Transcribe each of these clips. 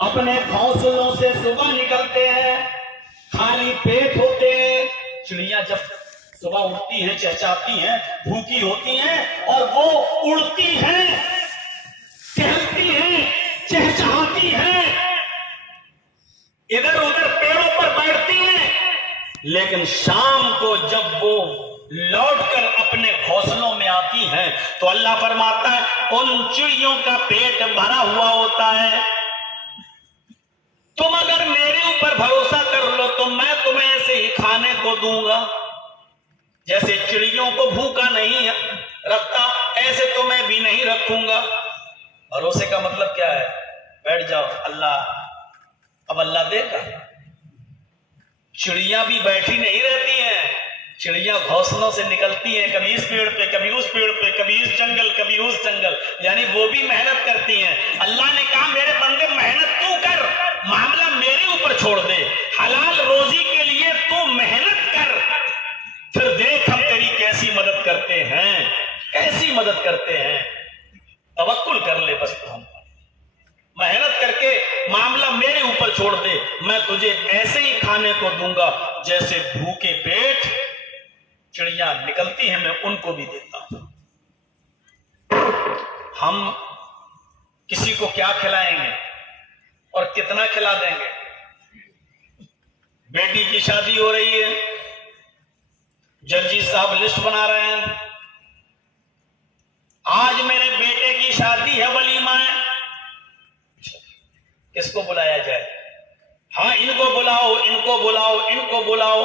اپنے گھونسلوں سے صبح نکلتے ہیں، خالی پیٹ ہوتے ہیں۔ چڑیاں جب صبح اٹھتی ہیں، چہچہاتی ہیں، بھوکی ہوتی ہیں، اور وہ اڑتی ہیں، ٹہلتی ہیں، چہچہاتی ہیں، ادھر ادھر پیڑوں پر بیٹھتی ہیں، لیکن شام کو جب وہ لوٹ کر اپنے گھونسلوں میں آتی ہیں تو اللہ فرماتا ہے ان چڑیوں کا پیٹ بھرا ہوا ہوتا ہے۔ تم اگر میرے اوپر بھروسہ کر لو تو میں تمہیں ایسے ہی کھانے کو دوں گا، جیسے چڑیوں کو بھوکا نہیں رکھتا ایسے تو میں بھی نہیں رکھوں گا۔ بھروسے کا مطلب کیا ہے؟ بیٹھ جاؤ، اب اللہ دے گا۔ چڑیاں بھی بیٹھی نہیں رہتی ہیں، چڑیاں گھونسلوں سے نکلتی ہیں، کبھی اس پیڑ پہ، کبھی اس پیڑ پہ، کبھی اس جنگل، کبھی اس جنگل، یعنی وہ بھی محنت کرتی ہیں۔ اللہ نے کہا میرے بندے محنت تو کر، معاملہ میرے اوپر چھوڑ دے، حلال روزی کے لیے تو محنت کر، پھر دیکھ ہم تیری کیسی مدد کرتے ہیں، کیسی مدد کرتے ہیں۔ توکل کر لے بس تو ہم پر، محنت کر کے معاملہ میرے اوپر چھوڑ دے، میں تجھے ایسے ہی کھانے کو دوں گا جیسے بھوکے پیٹ چڑیاں نکلتی ہیں، میں ان کو بھی دیتا ہوں۔ ہم کسی کو کیا کھلائیں گے اور کتنا کھلا دیں گے؟ بیٹی کی شادی ہو رہی ہے، ججی صاحب لسٹ بنا رہے ہیں، آج میرے بیٹے کی شادی ہے، ولیمہ ہے، کس کو بلایا جائے؟ ہاں ان کو بلاؤ، ان کو بلاؤ، ان کو بلاؤ۔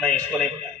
نہیں اس کو نہیں بلائیں گے،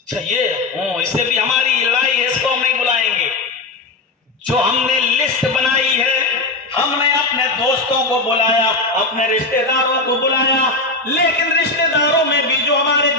اچھا یہ اس سے بھی ہماری لڑائی ہے، اس کو ہم نہیں بلائیں گے۔ جو ہم نے لسٹ بنائی ہے، ہم نے اپنے دوستوں کو بلایا، اپنے رشتہ داروں کو بلایا، لیکن رشتہ داروں میں بھی جو ہمارے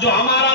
جو ہمارا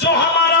جو ہمارا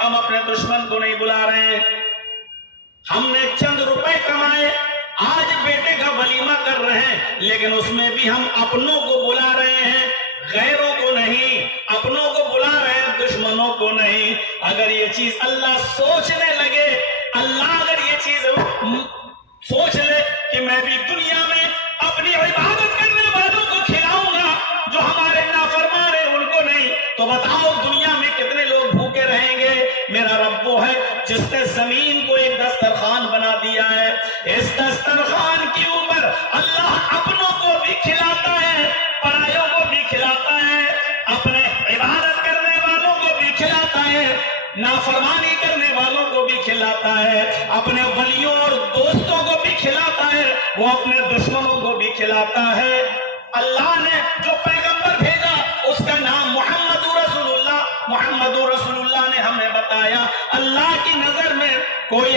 ہم اپنے دشمن کو نہیں بلا رہے ہیں۔ ہم نے چند روپے کمائے، آج بیٹے کا ولیمہ کر رہے ہیں، لیکن اس میں بھی ہم اپنوں کو بلا رہے ہیں، غیروں کو نہیں۔ اپنوں کو بلا رہے ہیں، دشمنوں کو نہیں۔ اگر یہ چیز اللہ سوچنے لگے، اللہ اگر یہ چیز سوچ لے کہ میں بھی دنیا میں اپنی عبادت کرنے والوں کو کھلاؤں گا، جو ہمارے نافرمان ہیں ان کو نہیں، تو بتاؤ دنیا میں کتنے لوگ بھوکے رہیں گے؟ میرا رب وہ ہے جس نے زمین کو ایک دسترخوان بنا دیا ہے، اس دسترخوان کے اوپر اللہ اپنوں کو بھی کھلاتا ہے، پرایوں کو بھی کھلاتا ہے، اپنے عبادت کرنے والوں کو بھی کھلاتا ہے، نافرمانی کرنے والوں کو بھی کھلاتا ہے، اپنے ولیوں اور دوستوں کو بھی کھلاتا ہے، وہ اپنے دشمنوں کو بھی کھلاتا ہے۔ اللہ نے جو پیغمبر بھیجا اس کا نام محمد رسول اللہ، محمد رسول اللہ نے ہمیں بتایا اللہ کی نظر میں کوئی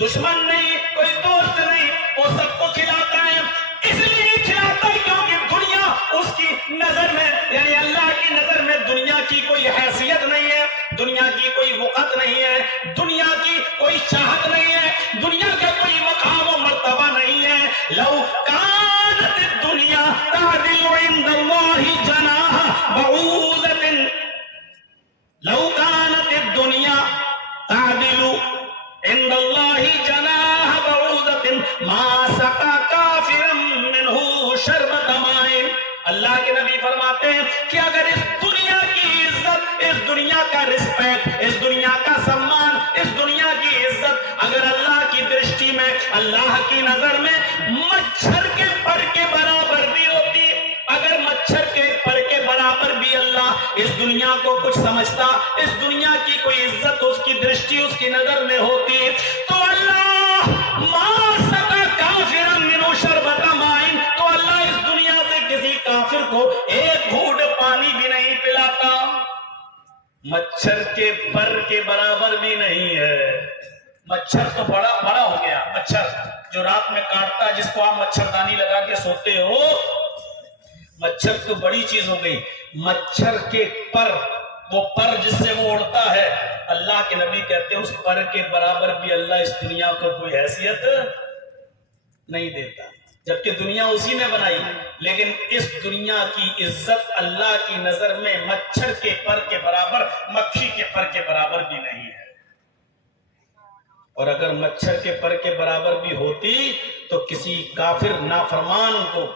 دشمن نہیں، کوئی دوست نہیں، وہ سب کو کھلاتا ہے۔ اس لیے کھلاتا ہے کیونکہ دنیا اس کی نظر میں، یعنی اللہ کی نظر میں دنیا کی کوئی حیثیت نہیں ہے، دنیا کی کوئی وقت نہیں ہے، دنیا کی کوئی چاہت نہیں ہے، دنیا کا کوئی مقام و مرتبہ نہیں ہے۔ لو کانت الدنیا تعدل عند اللہ جناح بعوضۃ، لو کانت الدنیا تعدل عند اللہ جناح بعوضۃ ما سقى کافرا منہ شربۃ ماء۔ اللہ کے نبی فرماتے ہیں کہ اگر اس دنیا کی عزت، اس دنیا کا رسپیکٹ، اس دنیا کا سمان، اس دنیا کی عزت اگر اللہ کی درشٹی میں، اللہ کی نظر میں مچھر کے پر کے برابر بھی ہوتی، اگر مچھر کے پر کے برابر بھی اللہ اس دنیا کو کچھ سمجھتا، اس دنیا کی کوئی عزت اس کی درشٹی اس کی نظر میں ہوتی، تو اللہ ما سقى کافرا منہ شربۃ ماء، تو اللہ اس دنیا سے کسی کافر کو ایک گھونٹ پانی بھی نہیں پلاتا، مچھر کے پر کے برابر بھی نہیں ہے۔ مچھر تو بڑا ہو گیا، مچھر جو رات میں کاٹتا، جس کو آپ مچھردانی لگا کے سوتے ہو، مچھر تو بڑی چیز ہو گئی۔ مچھر کے پر وہ پر جس سے وہ اڑتا ہے، اللہ کے نبی کہتے ہیں اس پر کے برابر بھی اللہ اس دنیا کو کوئی حیثیت نہیں دیتا، جبکہ دنیا اسی نے بنائی، لیکن اس دنیا کی عزت اللہ کی نظر میں مچھر کے پر کے برابر، مکھی کے پر کے برابر بھی نہیں ہے۔ اور اگر مچھر کے پر کے برابر بھی ہوتی تو کسی کافر نافرمان کو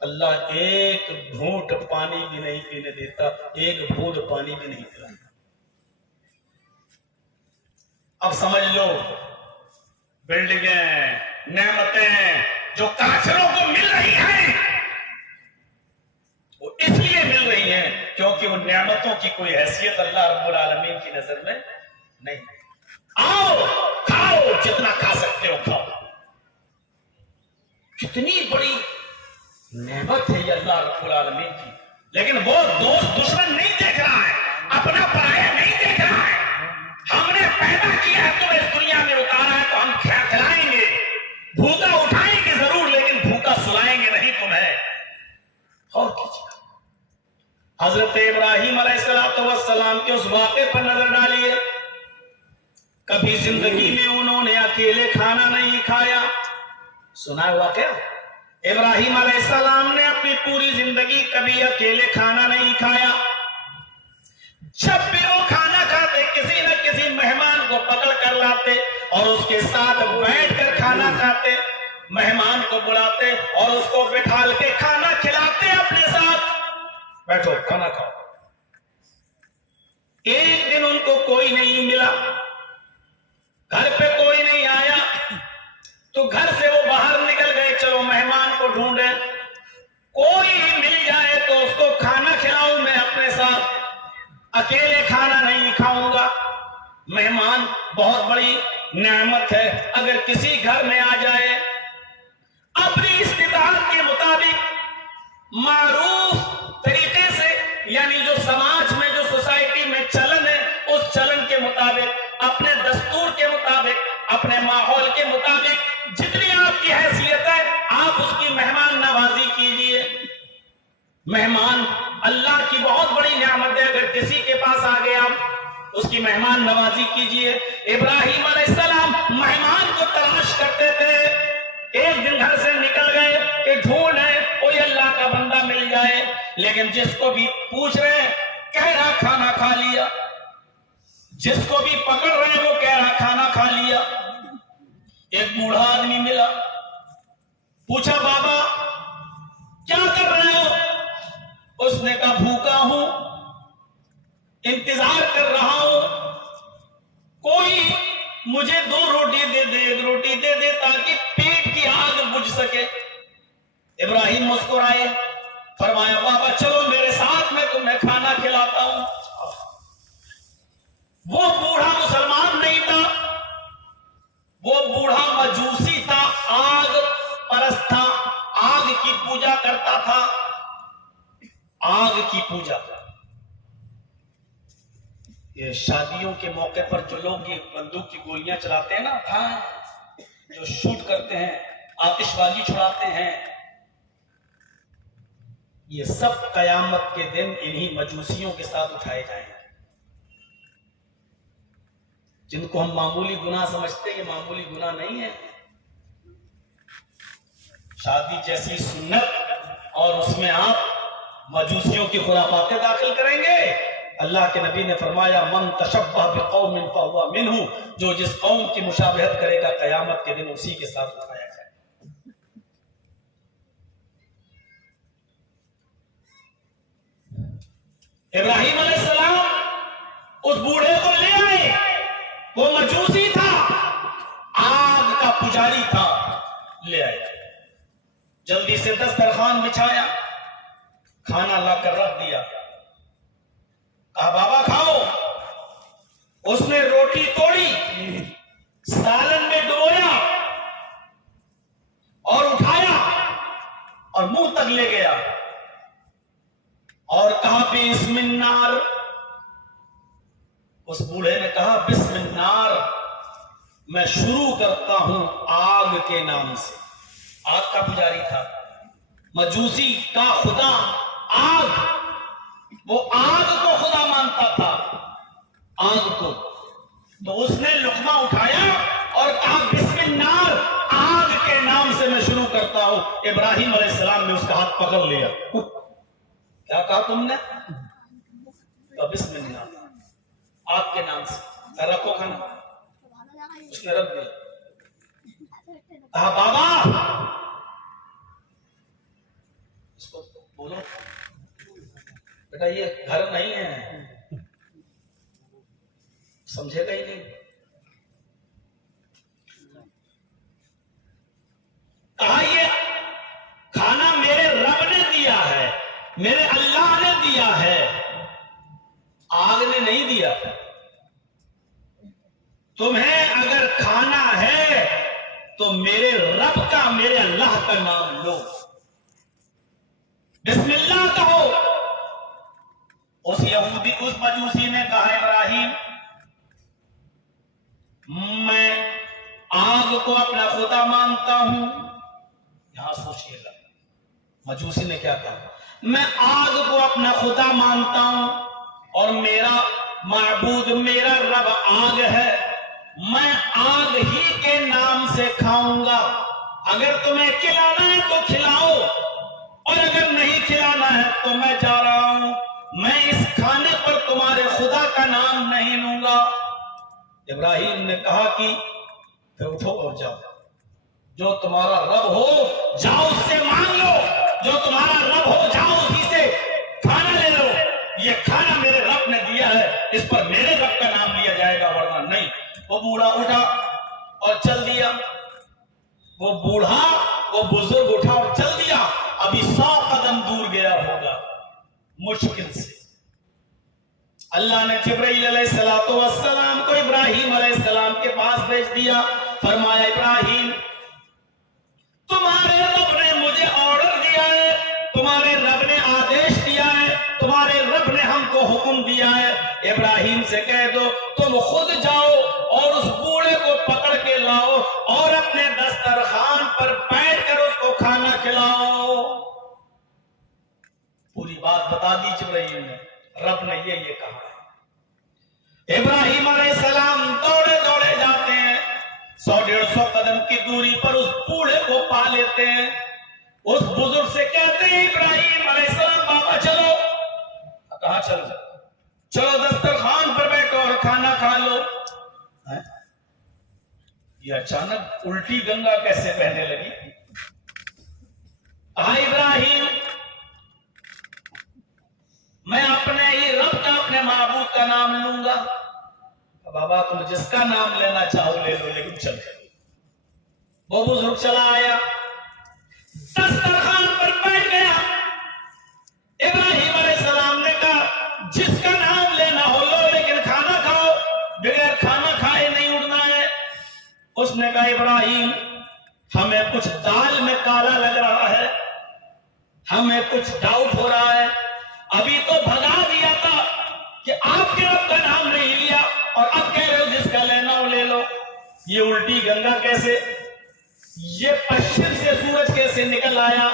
اللہ ایک گھونٹ پانی بھی نہیں پینے دیتا، ایک بوند پانی بھی نہیں پلاتا۔ اب سمجھ لو، بلڈنگیں، نعمتیں جو کافروں کو مل رہی ہیں وہ اس لیے مل رہی ہیں کیونکہ ان نعمتوں کی کوئی حیثیت اللہ رب العالمین کی نظر میں نہیں۔ آؤ کھاؤ، جتنا کھا سکتے ہو کھاؤ۔ کتنی بڑی نعمت ہے یہ اللہ رب العالمین کی، لیکن وہ دوست دشمن نہیں دیکھ رہا ہے، اپنا پرایا نہیں دیکھ رہا ہے۔ ہم نے پیدا کیا ہے، تمہیں اس دنیا میں اتارا ہے تو ہم کھلائیں گے، بھوکا اٹھائیں گے ضرور لیکن بھوکا سلائیں گے نہیں تمہیں۔ اور کیجیے، حضرت ابراہیم علیہ السلام کے اس واقعے پر نظر ڈالیے۔ کبھی زندگی میں انہوں نے اکیلے کھانا نہیں کھایا، سنا ہے واقعہ؟ ابراہیم علیہ السلام نے اپنی پوری زندگی کبھی اکیلے کھانا نہیں کھایا۔ جب بھی وہ کھانا کھاتے کسی نہ کسی مہمان کو پکڑ کر لاتے اور اس کے ساتھ بیٹھ کر کھانا کھاتے، مہمان کو بلاتے اور اس کو بٹھال کے کھانا کھلاتے اپنے ساتھ، بیٹھو کھانا کھاؤ۔ ایک دن ان کو کوئی نہیں ملا، گھر پہ کوئی نہیں آیا تو گھر سے وہ باہر نکل گئے، چلو مہمان کو ڈھونڈیں، کوئی مل جائے تو اس کو کھانا کھلاؤں، میں اپنے ساتھ اکیلے کھانا نہیں کھاؤں گا۔ مہمان بہت بڑی نعمت ہے، اگر کسی گھر میں آ جائے اپنی استطاعت کے مطابق معروف طریقے سے، یعنی جو سماج میں جو سوسائٹی میں چلن ہے اس چلن کے مطابق، اپنے دستور کے مطابق، اپنے ماحول کے مطابق جتنی آپ کی حیثیت ہے آپ اس کی مہمان نوازی کیجئے۔ مہمان اللہ کی بہت بڑی نعمت ہے، اگر کسی کے پاس آ گیا اس کی مہمان نوازی کیجئے۔ ابراہیم علیہ السلام مہمان کو تلاش کرتے تھے، ایک دن گھر سے نکل گئے کہ ڈھونڈیں کوئی اللہ کا بندہ مل جائے، لیکن جس کو بھی پوچھ رہے ہیں کہہ رہا کھانا کھا لیا، جس کو بھی پکڑ رہے ہیں وہ کہہ رہا کھانا کھا لیا۔ ایک بوڑھا آدمی ملا، پوچھا بابا کیا کر رہے ہو؟ اس نے کہا بھوکا ہوں، انتظار کر رہا ہوں، کوئی مجھے 2 روٹی دے دے، 1 روٹی دے دے تاکہ پیٹ کی آگ بجھ سکے۔ ابراہیم مسکرائے، فرمایا بابا چلو میرے ساتھ، میں تمہیں کھانا کھلاتا ہوں۔ وہ بوڑھا مسلمان نہیں تھا، وہ بوڑھا مجوسی تھا، آگ پرست تھا، آگ کی پوجا کرتا تھا، آگ کی پوجا۔ یہ شادیوں کے موقع پر جو لوگ یہ بندوق کی گولیاں چلاتے ہیں نا، جو شوٹ کرتے ہیں، آتش بازی چھڑاتے ہیں، یہ سب قیامت کے دن انہی مجوسیوں کے ساتھ اٹھائے جائیں گے۔ جن کو ہم معمولی گناہ سمجھتے ہیں، یہ معمولی گناہ نہیں ہے۔ شادی جیسی سنت اور اس میں آپ مجوسیوں کی خرافاتیں داخل کریں گے؟ اللہ کے نبی نے فرمایا من تشبہ بقوم فہو منہ، جو جس قوم کی مشابہت کرے گا قیامت کے دن اسی کے ساتھ اٹھایا جائے۔ ابراہیم علیہ السلام اس بوڑھے کو لے آئے، وہ مجوسی تھا، آگ کا پجاری تھا، لے آئے، جلدی سے دسترخوان بچھایا، کھانا لا کر رکھ دیا، کہا بابا کھاؤ۔ اس نے روٹی توڑی، سالن میں ڈبویا اور اٹھایا اور منہ تک لے گیا اور کہا بسم النار۔ اس بوڑھے نے کہا بسم النار، میں شروع کرتا ہوں آگ کے نام سے۔ آگ کا پجاری تھا، مجوسی کا خدا آگ، وہ آگ کو خدا مانتا تھا، آگ کو. تو اس نے لقمہ اٹھایا اور کہا بسم اللہ، آگ کے نام سے میں شروع کرتا ہوں. ابراہیم علیہ السلام نے اس کا ہاتھ پکڑ لیا. کیا کہا تم نے؟ کہا بسم اللہ، آگ کے نام سے. رکھو کھانا. اس نے رکھ دیا. کہا بابا، اس کو بولو بیٹا یہ گھر نہیں ہے، سمجھے گا ہی نہیں. کہا یہ کھانا میرے رب نے دیا ہے، میرے اللہ نے دیا ہے، آگ نے نہیں دیا. تمہیں اگر کھانا ہے تو میرے رب کا، میرے اللہ کا نام لو، بسم اللہ کہو. اس یہودی، اس مجوسی نے کہا ابراہیم میں آگ کو اپنا خدا مانتا ہوں. یہاں سوچئے گا مجوسی نے کیا کہا. میں آگ کو اپنا خدا مانتا ہوں اور میرا معبود، میرا رب آگ ہے. میں آگ ہی کے نام سے کھاؤں گا. اگر تمہیں کھلانا ہے تو کھلاؤ، اور اگر نہیں کھلانا ہے تو میں جا رہا ہوں. میں اس کھانے پر تمہارے خدا کا نام نہیں لوں گا. ابراہیم نے کہا کہ پھر اٹھو اور جاؤ، جو تمہارا رب ہو جاؤ اس سے مانگ لو، جو تمہارا رب ہو جاؤ اسی سے کھانا لے لو. یہ کھانا میرے رب نے دیا ہے، اس پر میرے رب کا نام لیا جائے گا، ورنہ نہیں. وہ بوڑھا اٹھا اور چل دیا. وہ بوڑھا، وہ بزرگ اٹھا اور چل دیا. ابھی 100 قدم دور گیا ہوگا مشکل سے. اللہ نے جبرائیل علیہ السلام کو ابراہیم علیہ السلام کے پاس بھیج دیا. فرمایا ابراہیم تمہارے رب نے مجھے آرڈر دیا ہے، تمہارے رب نے آدیش دیا ہے، تمہارے رب نے ہم کو حکم دیا ہے. ابراہیم سے کہہ دو تم خود جاؤ اور اس بوڑھے کو پکڑ کے لاؤ اور اپنے دسترخوان پر بیٹھ کر اس کو کھانا کھلاؤ. پوری بات بتا دی جبرائیل نے. رب نے یہ کہا ہے. ابراہیم علیہ السلام دوڑے دوڑے جاتے ہیں، 100-150 قدم کی دوری پر اس بوڑھے کو پا لیتے ہیں. اس بزرگ سے کہتے ہیں ابراہیم علیہ السلام بابا چلو. کہاں چلو؟ چلو دسترخوان پر بیٹھو اور کھانا کھا لو. یہ اچانک الٹی گنگا کیسے بہنے لگی؟ ہاں ابراہیم میں اپنے ہی رب کا، اپنے معبود کا نام لوں گا. بابا تم جس کا نام لینا چاہو لے لو، لیکن چل. وہ بزرگ چلا آیا، دسترخوان پر بیٹھ گیا. ابراہیم علیہ السلام نے کہا جس کا نام لینا ہو لو، لیکن کھانا کھاؤ، بغیر کھانا کھائے نہیں اڑنا ہے. اس نے کہا ابراہیم ہمیں کچھ دال میں کالا لگ رہا ہے، ہمیں کچھ ڈاؤٹ ہو رہا ہے. ابھی تو بھگا دیا تھا کہ آپ کے رب کا نام نہیں لیا اور اب کہہ رہے ہو جس کا لینا ہو لے لو. یہ الٹی گنگا کیسے؟ یہ پشچم سے سورج کیسے نکل آیا؟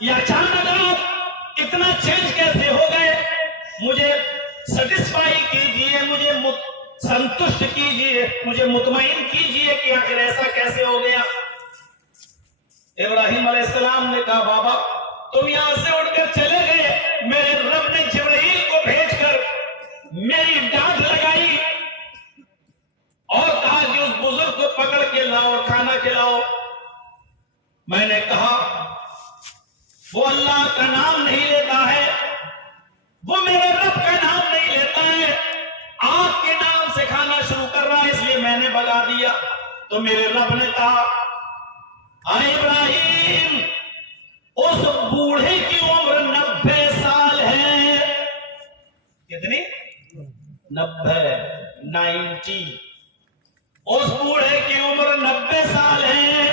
یہ اچانک آپ اتنا چینج کیسے ہو گئے؟ مجھے سیٹسفائی کیجئے، مجھے سنتشٹ کیجئے، مجھے مطمئن کیجئے کہ آخر ایسا کیسے ہو گیا. ابراہیم علیہ السلام نے کہا بابا تم یہاں سے اٹھ کر چلے گئے، میرے رب نے جبرائیل کو بھیج کر میری ڈانٹ لگائی اور کہا کہ اس بزرگ کو پکڑ کے لاؤ اور کھانا کھلاؤ. میں نے کہا وہ اللہ کا نام نہیں لیتا ہے، وہ میرے رب کا نام نہیں لیتا ہے، آگ کے نام سے کھانا شروع کر رہا ہے، اس لیے میں نے بگا دیا. تو میرے رب نے کہا اے ابراہیم اس بوڑھے کی عمر 90 سال ہے. کتنی؟ 90. اس بوڑھے کی عمر 90 سال ہے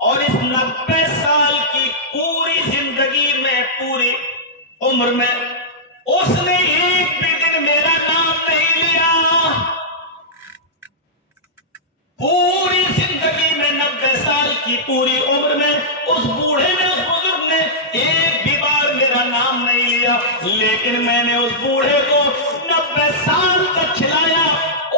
اور اس 90 سال کی پوری زندگی میں، پوری عمر میں اس نے ایک بھی دن میرا نام نہیں لیا. پوری زندگی میں 90 سال کی پوری عمر میں اس بوڑھے نے، اس بزرگ نے ایک بھی بار میرا نام نہیں لیا. لیکن لیکن میں نے اس بوڑھے کو 90 سال تک کھلایا.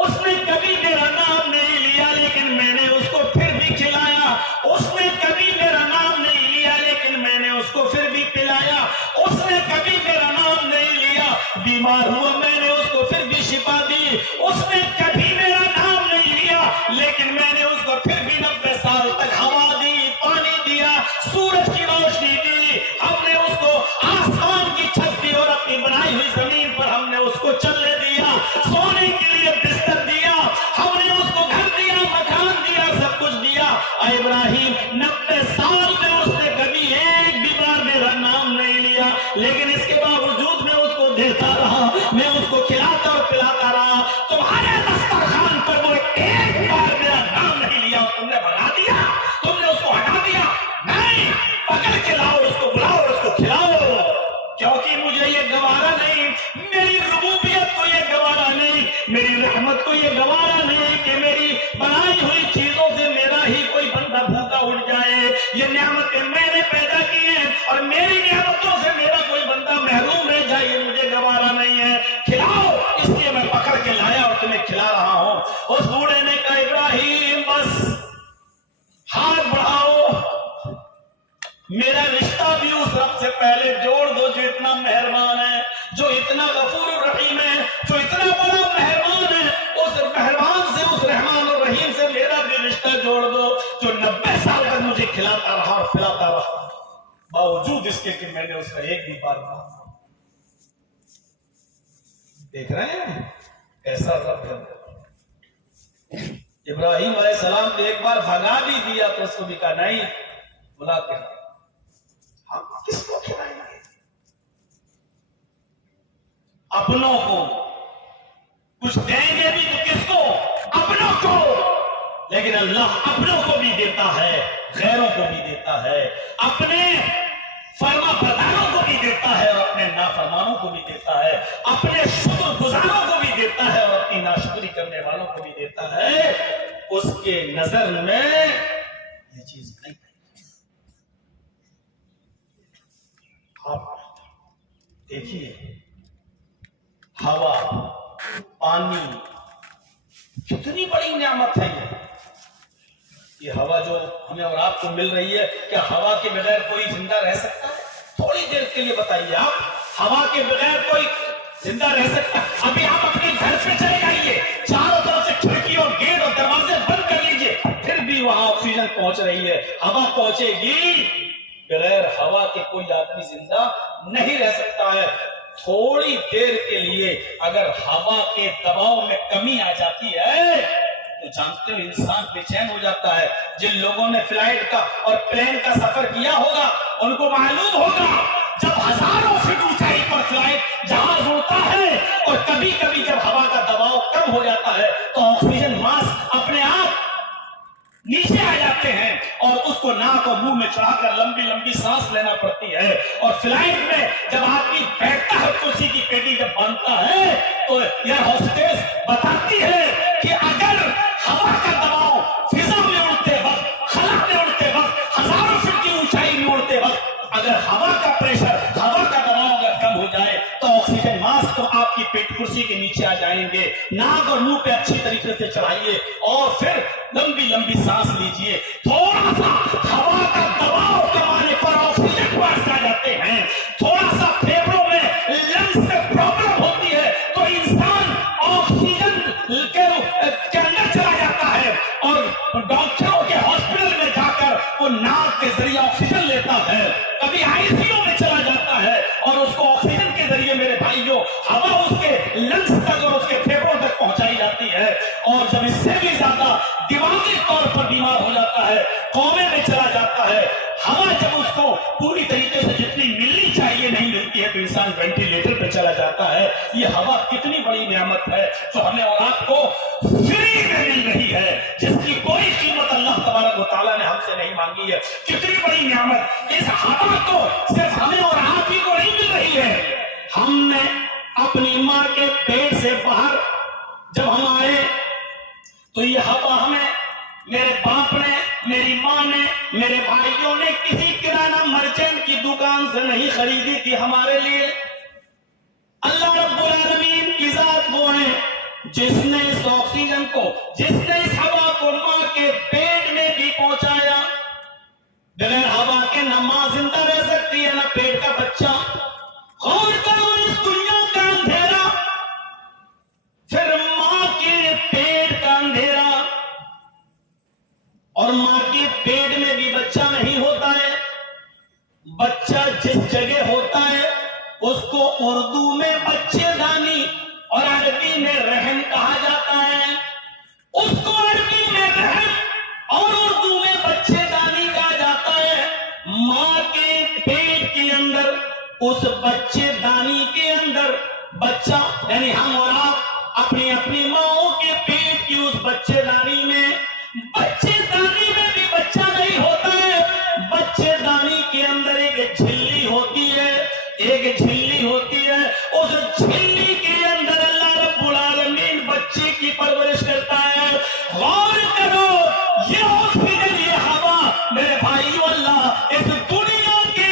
اس نے کبھی میرا نام نہیں لیا لیکن میں نے اس کو پھر بھی کھلایا. اس نے کبھی میرا نام نہیں لیا لیکن میں نے اس کو پھر بھی پلایا. اس نے کبھی میرا نام نہیں لیا, بیمار ہوا میں نے اس کو پھر بھی شفا دی. اس نے کبھی میرا نام نہیں لیا لیکن میں نے اس کو پھر بھی 90 سال تک ہوا دی, پانی دیا, سورج کی روشنی دی. ہم نے اس کو آسمان کی چھت دی اور اپنی بنائی ہوئی زمین پر ہم نے اس کو چلنے دیا, سونے کے لیے بستر دیا, ہم نے اس کو گھر دیا, مکان دیا, سب کچھ دیا. اے ابراہیم 90 سال میں اس نے کبھی ایک بھی بار میرا نام نہیں لیا, لیکن اس کے باوجود میں اس کو دیتا رہا, میں اس کو کھلاتا اور پلاتا رہا. تمہارے دسترخوان پر وہ ایک بار میرا نام نہیں لیا اور تم نے بھگا دیا, تم نے اس کو ہٹا دیا. نہیں, پکڑ کے لاؤ, اس کو بلاؤ, اس کو کھلاؤ, کیونکہ مجھے یہ گوارا نہیں, میری ربوبیت کو یہ گوارا نہیں, میری رحمت کو یہ گوارا نہیں کہ میری بنائی ہوئی چیزوں سے میرا ہی کوئی بندہ بھوکا اٹھ جائے. یہ نعمتیں میں نے پیدا کی ہیں اور میری نعمتوں سے میرا کوئی بندہ محروم رہ جائے, یہ مجھے گوارا نہیں ہے. کھلاؤ, اس لیے میں پکڑ کے لایا اور تمہیں کھلا رہا ہوں. اس بوڑھے نے کہا ابراہیم بس ہاتھ بڑھاؤ, میرا رشتہ بھی اس رب سے پہلے جوڑ دو جو اتنا مہربان ہے, جو اتنا غفور الرحیم ہے, جو اتنا بڑا مہربان ہے. اس مہربان سے, اس رحمان اور رحیم سے میرا بھی رشتہ جوڑ دو, جو 90 سال تک مجھے کھلاتا رہا اور پلاتا رہا, باوجود اس کے کہ میں نے اس کا ایک بھی بار نہ. دیکھ رہے ہیں کیسا رب ہے. ابراہیم علیہ السلام نے ایک بار بھگا بھی دیا تو اس کو بھی کہا نہیں, بلا کے ہم کس کو کھلائیں گے, اپنوں کو. کچھ دیں گے بھی تو کس کو, اپنوں کو. لیکن اللہ اپنوں کو بھی دیتا ہے, غیروں کو بھی دیتا ہے, اپنے فرما برداروں کو بھی دیتا ہے اور اپنے نافرمانوں کو بھی دیتا ہے, اپنے شکر گزاروں کو بھی دیتا ہے اور اپنی ناشکری کرنے والوں کو بھی دیتا ہے. اس کے نظر میں یہ چیز نہیں ہے. آپ دیکھیے ہوا, پانی, کتنی بڑی نعمت ہے یہ ہوا جو ہمیں اور آپ کو مل رہی ہے. کیا ہوا کے بغیر کوئی زندہ رہ سکتا ہے؟ تھوڑی دیر کے لیے بتائیے آپ, ہوا کے بغیر کوئی زندہ رہ سکتا ہے؟ ابھی آپ اپنے گھر پہ چلے جائیے, چاروں طرف سے کھڑکی اور گیٹ اور دروازے بند کر لیجیے, پھر بھی وہاں آکسیجن پہنچ رہی ہے, ہوا پہنچے گی. بغیر ہوا کے کوئی آدمی زندہ نہیں رہ سکتا ہے. تھوڑی دیر کے لیے اگر ہوا کے دباؤ میں کمی آ جاتی ہے تو جانتے ہو انسان بے چین ہو جاتا ہے. جن لوگوں نے فلائٹ کا اور پلین کا سفر کیا ہوگا ان کو معلوم ہوگا جب ہزاروں فٹ اونچائی پر فلائٹ جہاز اڑتا ہے اور کبھی کبھی جب ہوا کا دباؤ کم ہو جاتا ہے تو آکسیجن ماسک اپنے آپ نیچے آ جاتے ہیں اور اس کو ناک اور منہ میں چڑھا کر لمبی لمبی سانس لینا پڑتی ہے. اور فلائٹ میں جب آدمی بیٹھتا ہے کرسی کی پیٹی جب باندھتا ہے تو ایئر ہوسٹس بتاتی ہے کہ اگر ہوا کا دباؤ فضا میں اڑتے وقت, خلا میں اڑتے وقت, ہزاروں فٹ کی اونچائی میں اڑتے وقت اگر ہوا کا پریشر, ہوا کا دباؤ اگر کم ہو جائے تو آکسیجن ماسک تو آپ کی پیٹ کرسی کے نیچے آ جائیں گے. ناک اور منہ پہ اچھی طریقے سے چڑھائیے اور پھر لمبی لمبی سانس لیجیے. تھوڑا سا ہوا کا دباؤ کمانے پر آکسیجن پاس آ جاتے ہیں, تھوڑا سا پھیپھڑوں میں لنگس میں پرابلم ہوتی ہے تو انسان آکسیجن کے اندر چلا جاتا ہے اور ڈاکٹروں کے ہاسپٹل میں جا کر وہ ناک کے ذریعے آکسیجن لیتا ہے. کبھی آئی سی یو میں چلا جاتا ہے اور اس کو آکسیجن کے ذریعے میرے بھائیوں ہوا اس کے لنگس تک اور اس کے پھیپھڑوں تک پہنچائی جاتی ہے. اور جب اس سے بھی زیادہ دماغی طور پر بیمار ہو جاتا ہے, کومے میں چلا جاتا ہے, ہوا جب اس کو پوری طریقے سے جتنی ملنی چاہیے نہیں ملتی ہے تو انسان وینٹیلیٹر پہ چلا جاتا ہے. یہ ہوا کتنی بڑی نعمت ہے جو ہمیں اور آپ کو فری میں مل رہی ہے, جس کی کوئی قیمت اللہ تبارک و تعالیٰ نے ہم سے نہیں مانگی ہے. کتنی بڑی نعمت, اس ہوا کو صرف ہمیں اور آپ ہی کو نہیں مل رہی ہے. ہم نے اپنی ماں کے پیٹ سے باہر جب ہم آئے تو یہ ہوا ہمیں میرے باپ نے, میری ماں نے, میرے بھائیوں نے کسی کرانہ مرچنٹ کی دکان سے نہیں خریدی تھی ہمارے لیے. جس نے اس آکسیجن کو، جس نے اس ہوا کو ماں کے پیٹ میں بھی پہنچایا، بغیر ہوا کے نہ ماں زندہ رہ سکتی ہے نہ پیٹ کا بچہ۔ غور کرو اس دنیا کا اندھیرا، پھر ماں کے پیٹ کا اندھیرا، اور ماں کے پیٹ میں بھی بچہ نہیں ہوتا ہے۔ بچہ جس جگہ ہوتا ہے اس کو اردو میں بچے دانی اور عربی میں رحم کہا جاتا ہے۔ اس کو عربی میں رحم اور اردو میں بچے دانی کہا جاتا ہے۔ ماں کے پیٹ کے اندر، اس بچے دانی کے اندر بچہ، یعنی ہم اور آپ اپنی اپنی ماؤں کے پیٹ کی اس بچے دانی میں، بچے دانی میں بھی بچہ نہیں ہوتا ہے۔ بچے دانی کے اندر ایک جھلی ہوتی ہے، ایک جھلی ہوتی ہے۔ اس جھلی کے اندر اللہ رب العالمین بچے کی پرورش کرتا ہے۔ غور کرو، یہ آکسیجن، یہ ہوا میرے بھائیو، اللہ اس دنیا کے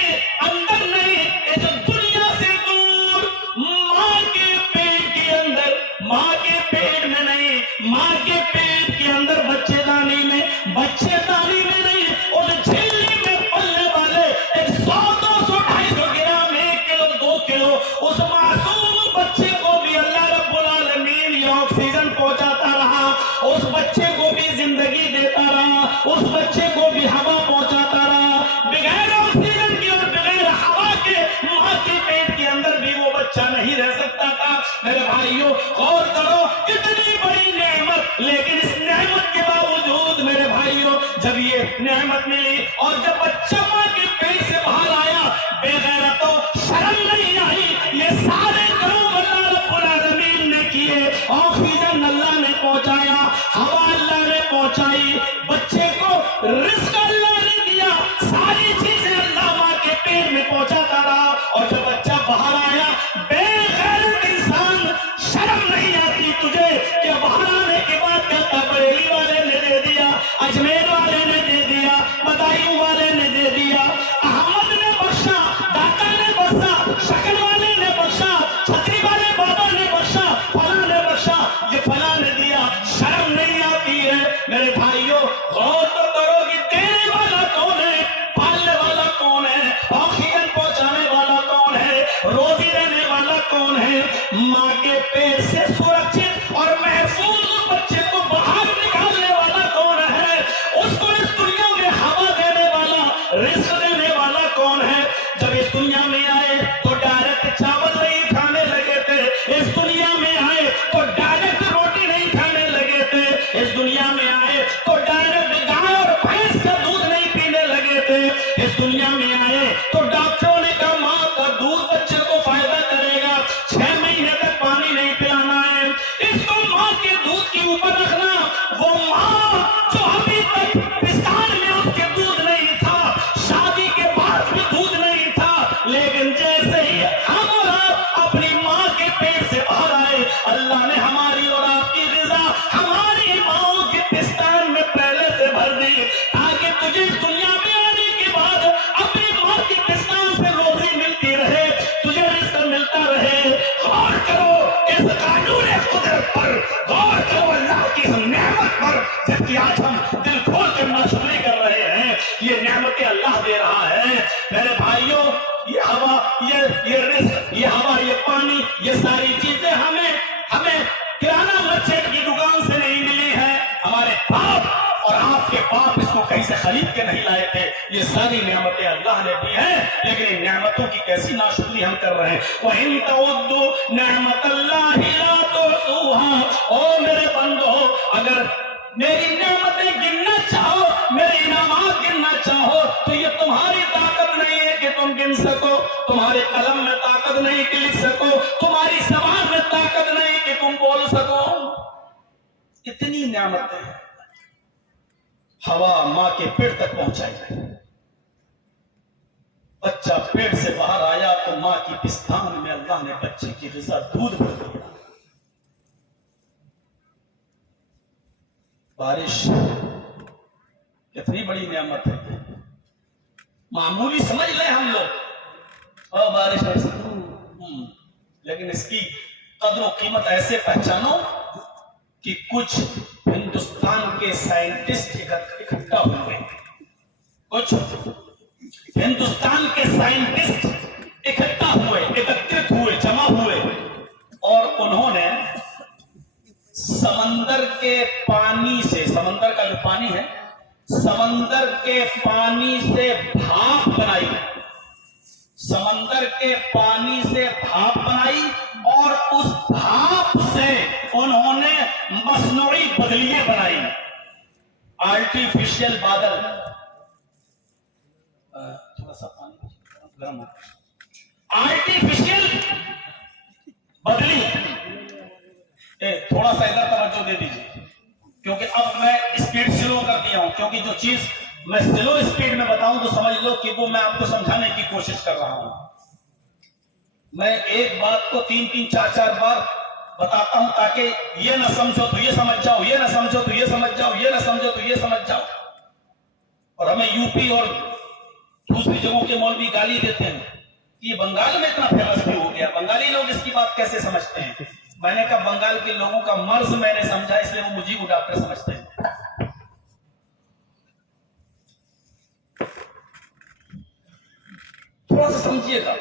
اندر نہیں، اس دنیا سے دور ماں کے پیٹ کے اندر، ماں کے پیٹ میں نہیں، ماں کے پیٹ کے اندر بچے دانی میں، بچے دانی میں نہیں، اس جھلی میں پلنے والے 100 200 250 گرام، 1 کلو 2 کلو اس معصوم بچے کو بھی اللہ رب العالمین یہ آکسیجن پہنچاتا رہا، اس بچے کو بھی زندگی دیتا رہا، اس بچے کو بھی ہوا پہنچاتا رہا۔ بغیر آکسیجن کی اور بغیر ہوا کے ماں کے پیٹ کے اندر بھی وہ بچہ نہیں رہ سکتا تھا۔ میرے بھائیوں غور کرو، اتنی بڑی نعمت، لیکن اس نعمت کے باوجود میرے بھائیوں جب یہ نعمت ملی اور جب بچہ ماں کے پیٹ سے باہر آیا، بے غیرتوں شرم نہیں آئی، یہ سارے کام اللہ رب العالمین نے کیے۔ آکسیجن اللہ نے پہنچایا، ہوا اللہ نے پہنچائی، بچے کو رزق اللہ نے دیا، ساری چیزیں اللہ ماں کے پیٹ میں پہنچاتا رہا۔ اور جب بچہ باہر آیا، بے غیرت انسان، شرم نہیں آتی تجھے کہ باہر آنے کے بعد کہتا بریلی والے نے دے دیا، اجمیر والے نے دے دیا، بدایوں والے نے دے دیا، احمد نے بخشا، داتا نے بخشا، شکل والے نے بخشا، چھتری والے بابا نے بخشا، فلاں نے بخشا، یہ فلاں نے دیا۔ شرم نہیں آتی ہے میرے بھائیوں؟ غور تو کرو کہ دینے والا کون ہے، پالنے والا کون ہے، آکسیجن پہنچانے والا کون ہے، روزی دینے والا کون ہے؟ ماں کے پیٹ سے سرکشت اور محفوظ بچے کو باہر نکالنے والا کون ہے؟ اس کو اس دنیا میں ہوا دینے والا، رزق دینے والا کون ہے؟ جب اس دنیا میں آئے تو ڈائریکٹ چاول نہیں کھانے لگے تھے، اس دنیا میں آئے تو ڈائریکٹ روٹی نہیں کھانے لگے تھے، اس دنیا میں آئے تو ڈائریکٹ گائے اور بھینس کا دودھ نہیں پینے لگے تھے، اس دنیا میں آئے تو ڈاکٹروں نے کہا ماں کا دودھ بچے کو فائدہ کرے گا، 6 مہینے تک پانی نہیں پلانا ہے، اس کو ماں کے دودھ کے اوپر رکھنا۔ وہ ماں جو ابھی تک پستان میں اس کے دودھ نہیں تھا، شادی کے بعد بھی دودھ نہیں تھا، لیکن جیسے ہی ہم اور آپ اپنی ماں کے پیٹ سے باہر آئے، اللہ نے ہماری اور آپ کی غذا ہماری ماؤں کے پستان میں پہلے سے بھر دی، تاکہ تجھے اس دنیا میں آنے کے بعد اپنی ماں کے پستان سے روزی ملتی رہے، تجھے رزق ملتا رہے۔ غور کرو اس قانون قدرت پر، غور کرو اللہ کی اس نعمت پر، جس کی آج ہم دل کھول کر ناشکری کر رہے ہیں۔ یہ نعمتیں اللہ دے رہا ہے میرے بھائیوں۔ یہ ہوا، یہ رزق، یہ ہوا، یہ پانی، یہ ساری چیزیں ہمیں کرانہ مرچنٹ کی دکان سے نہیں ملی ہے، ہمارے باپ اور آپ کے باپ اس کو کہیں سے خرید کے نہیں لائے تھے۔ یہ ساری نعمتیں اللہ نے دی ہیں، لیکن ان نعمتوں کی کیسی ناشکری ہم کر رہے ہیں۔ وَإِن تَعُدُّوا نِعْمَتَ اللَّهِ لَا تُحْصُوهَا، او میرے بندو، اگر میری نعمتیں گننا چاہو، میرے انعامات گننا چاہو، تو یہ تمہاری طاقت نہیں ہے کہ تم گن سکو، تمہارے قلم میں طاقت نہیں کہ لکھ سکو، تمہاری زبان میں طاقت نہیں کہ تم بول سکو۔ اتنی نعمتیں ہوا ماں کے پیٹ تک پہنچائی، بچہ پیٹ سے باہر آیا تو ماں کی پستان میں اللہ نے بچے کی غذا دودھ بھر دیا۔ بارش کتنی بڑی نعمت ہے، معمولی سمجھ لیں ہم لوگ، اور بارش ایسی، لیکن اس کی قدر و قیمت ایسے پہچانو کہ کچھ ہندوستان کے سائنٹسٹ اکٹھا ہوئے، کچھ ہندوستان کے سائنٹسٹ اکٹھا ہوئے، ایکترت ہوئے، جمع ہوئے، اور انہوں نے سمندر کے پانی سے، سمندر کا جو پانی ہے، سمندر کے پانی سے بھاپ بنائی، سمندر کے پانی سے بھاپ بنائی، اور اس بھاپ سے انہوں نے مصنوعی بدلیاں بنائی، آرٹیفیشل بادل، تھوڑا سا پانی گرم ہو، آرٹیفیشل بدلی، تھوڑا سا ادھر توجہ دے دیجیے، کیونکہ اب میں اسپیڈ سلو کر دیا ہوں، کیونکہ جو چیز میں سلو اسپیڈ میں بتاؤں تو سمجھ لو کہ وہ میں آپ کو سمجھانے کی کوشش کر رہا ہوں۔ میں ایک بات کو 3 4 بار بتاتا ہوں تاکہ یہ نہ سمجھو تو یہ سمجھ جاؤ، یہ نہ سمجھو تو یہ سمجھ جاؤ، یہ نہ سمجھو تو یہ سمجھ جاؤ۔ اور ہمیں یو پی اور دوسری جگہوں کے مولوی گالی دیتے ہیں کہ یہ بنگال میں اتنا فیمس بھی ہو گیا، بنگالی لوگ اس کی بات کیسے سمجھتے ہیں؟ میں نے کہا بنگال کے لوگوں کا مرض میں نے سمجھا، اس لیے وہ مجھے کو ڈاکٹر سمجھتے ہیں۔ تھوڑا سا سمجھیے گا،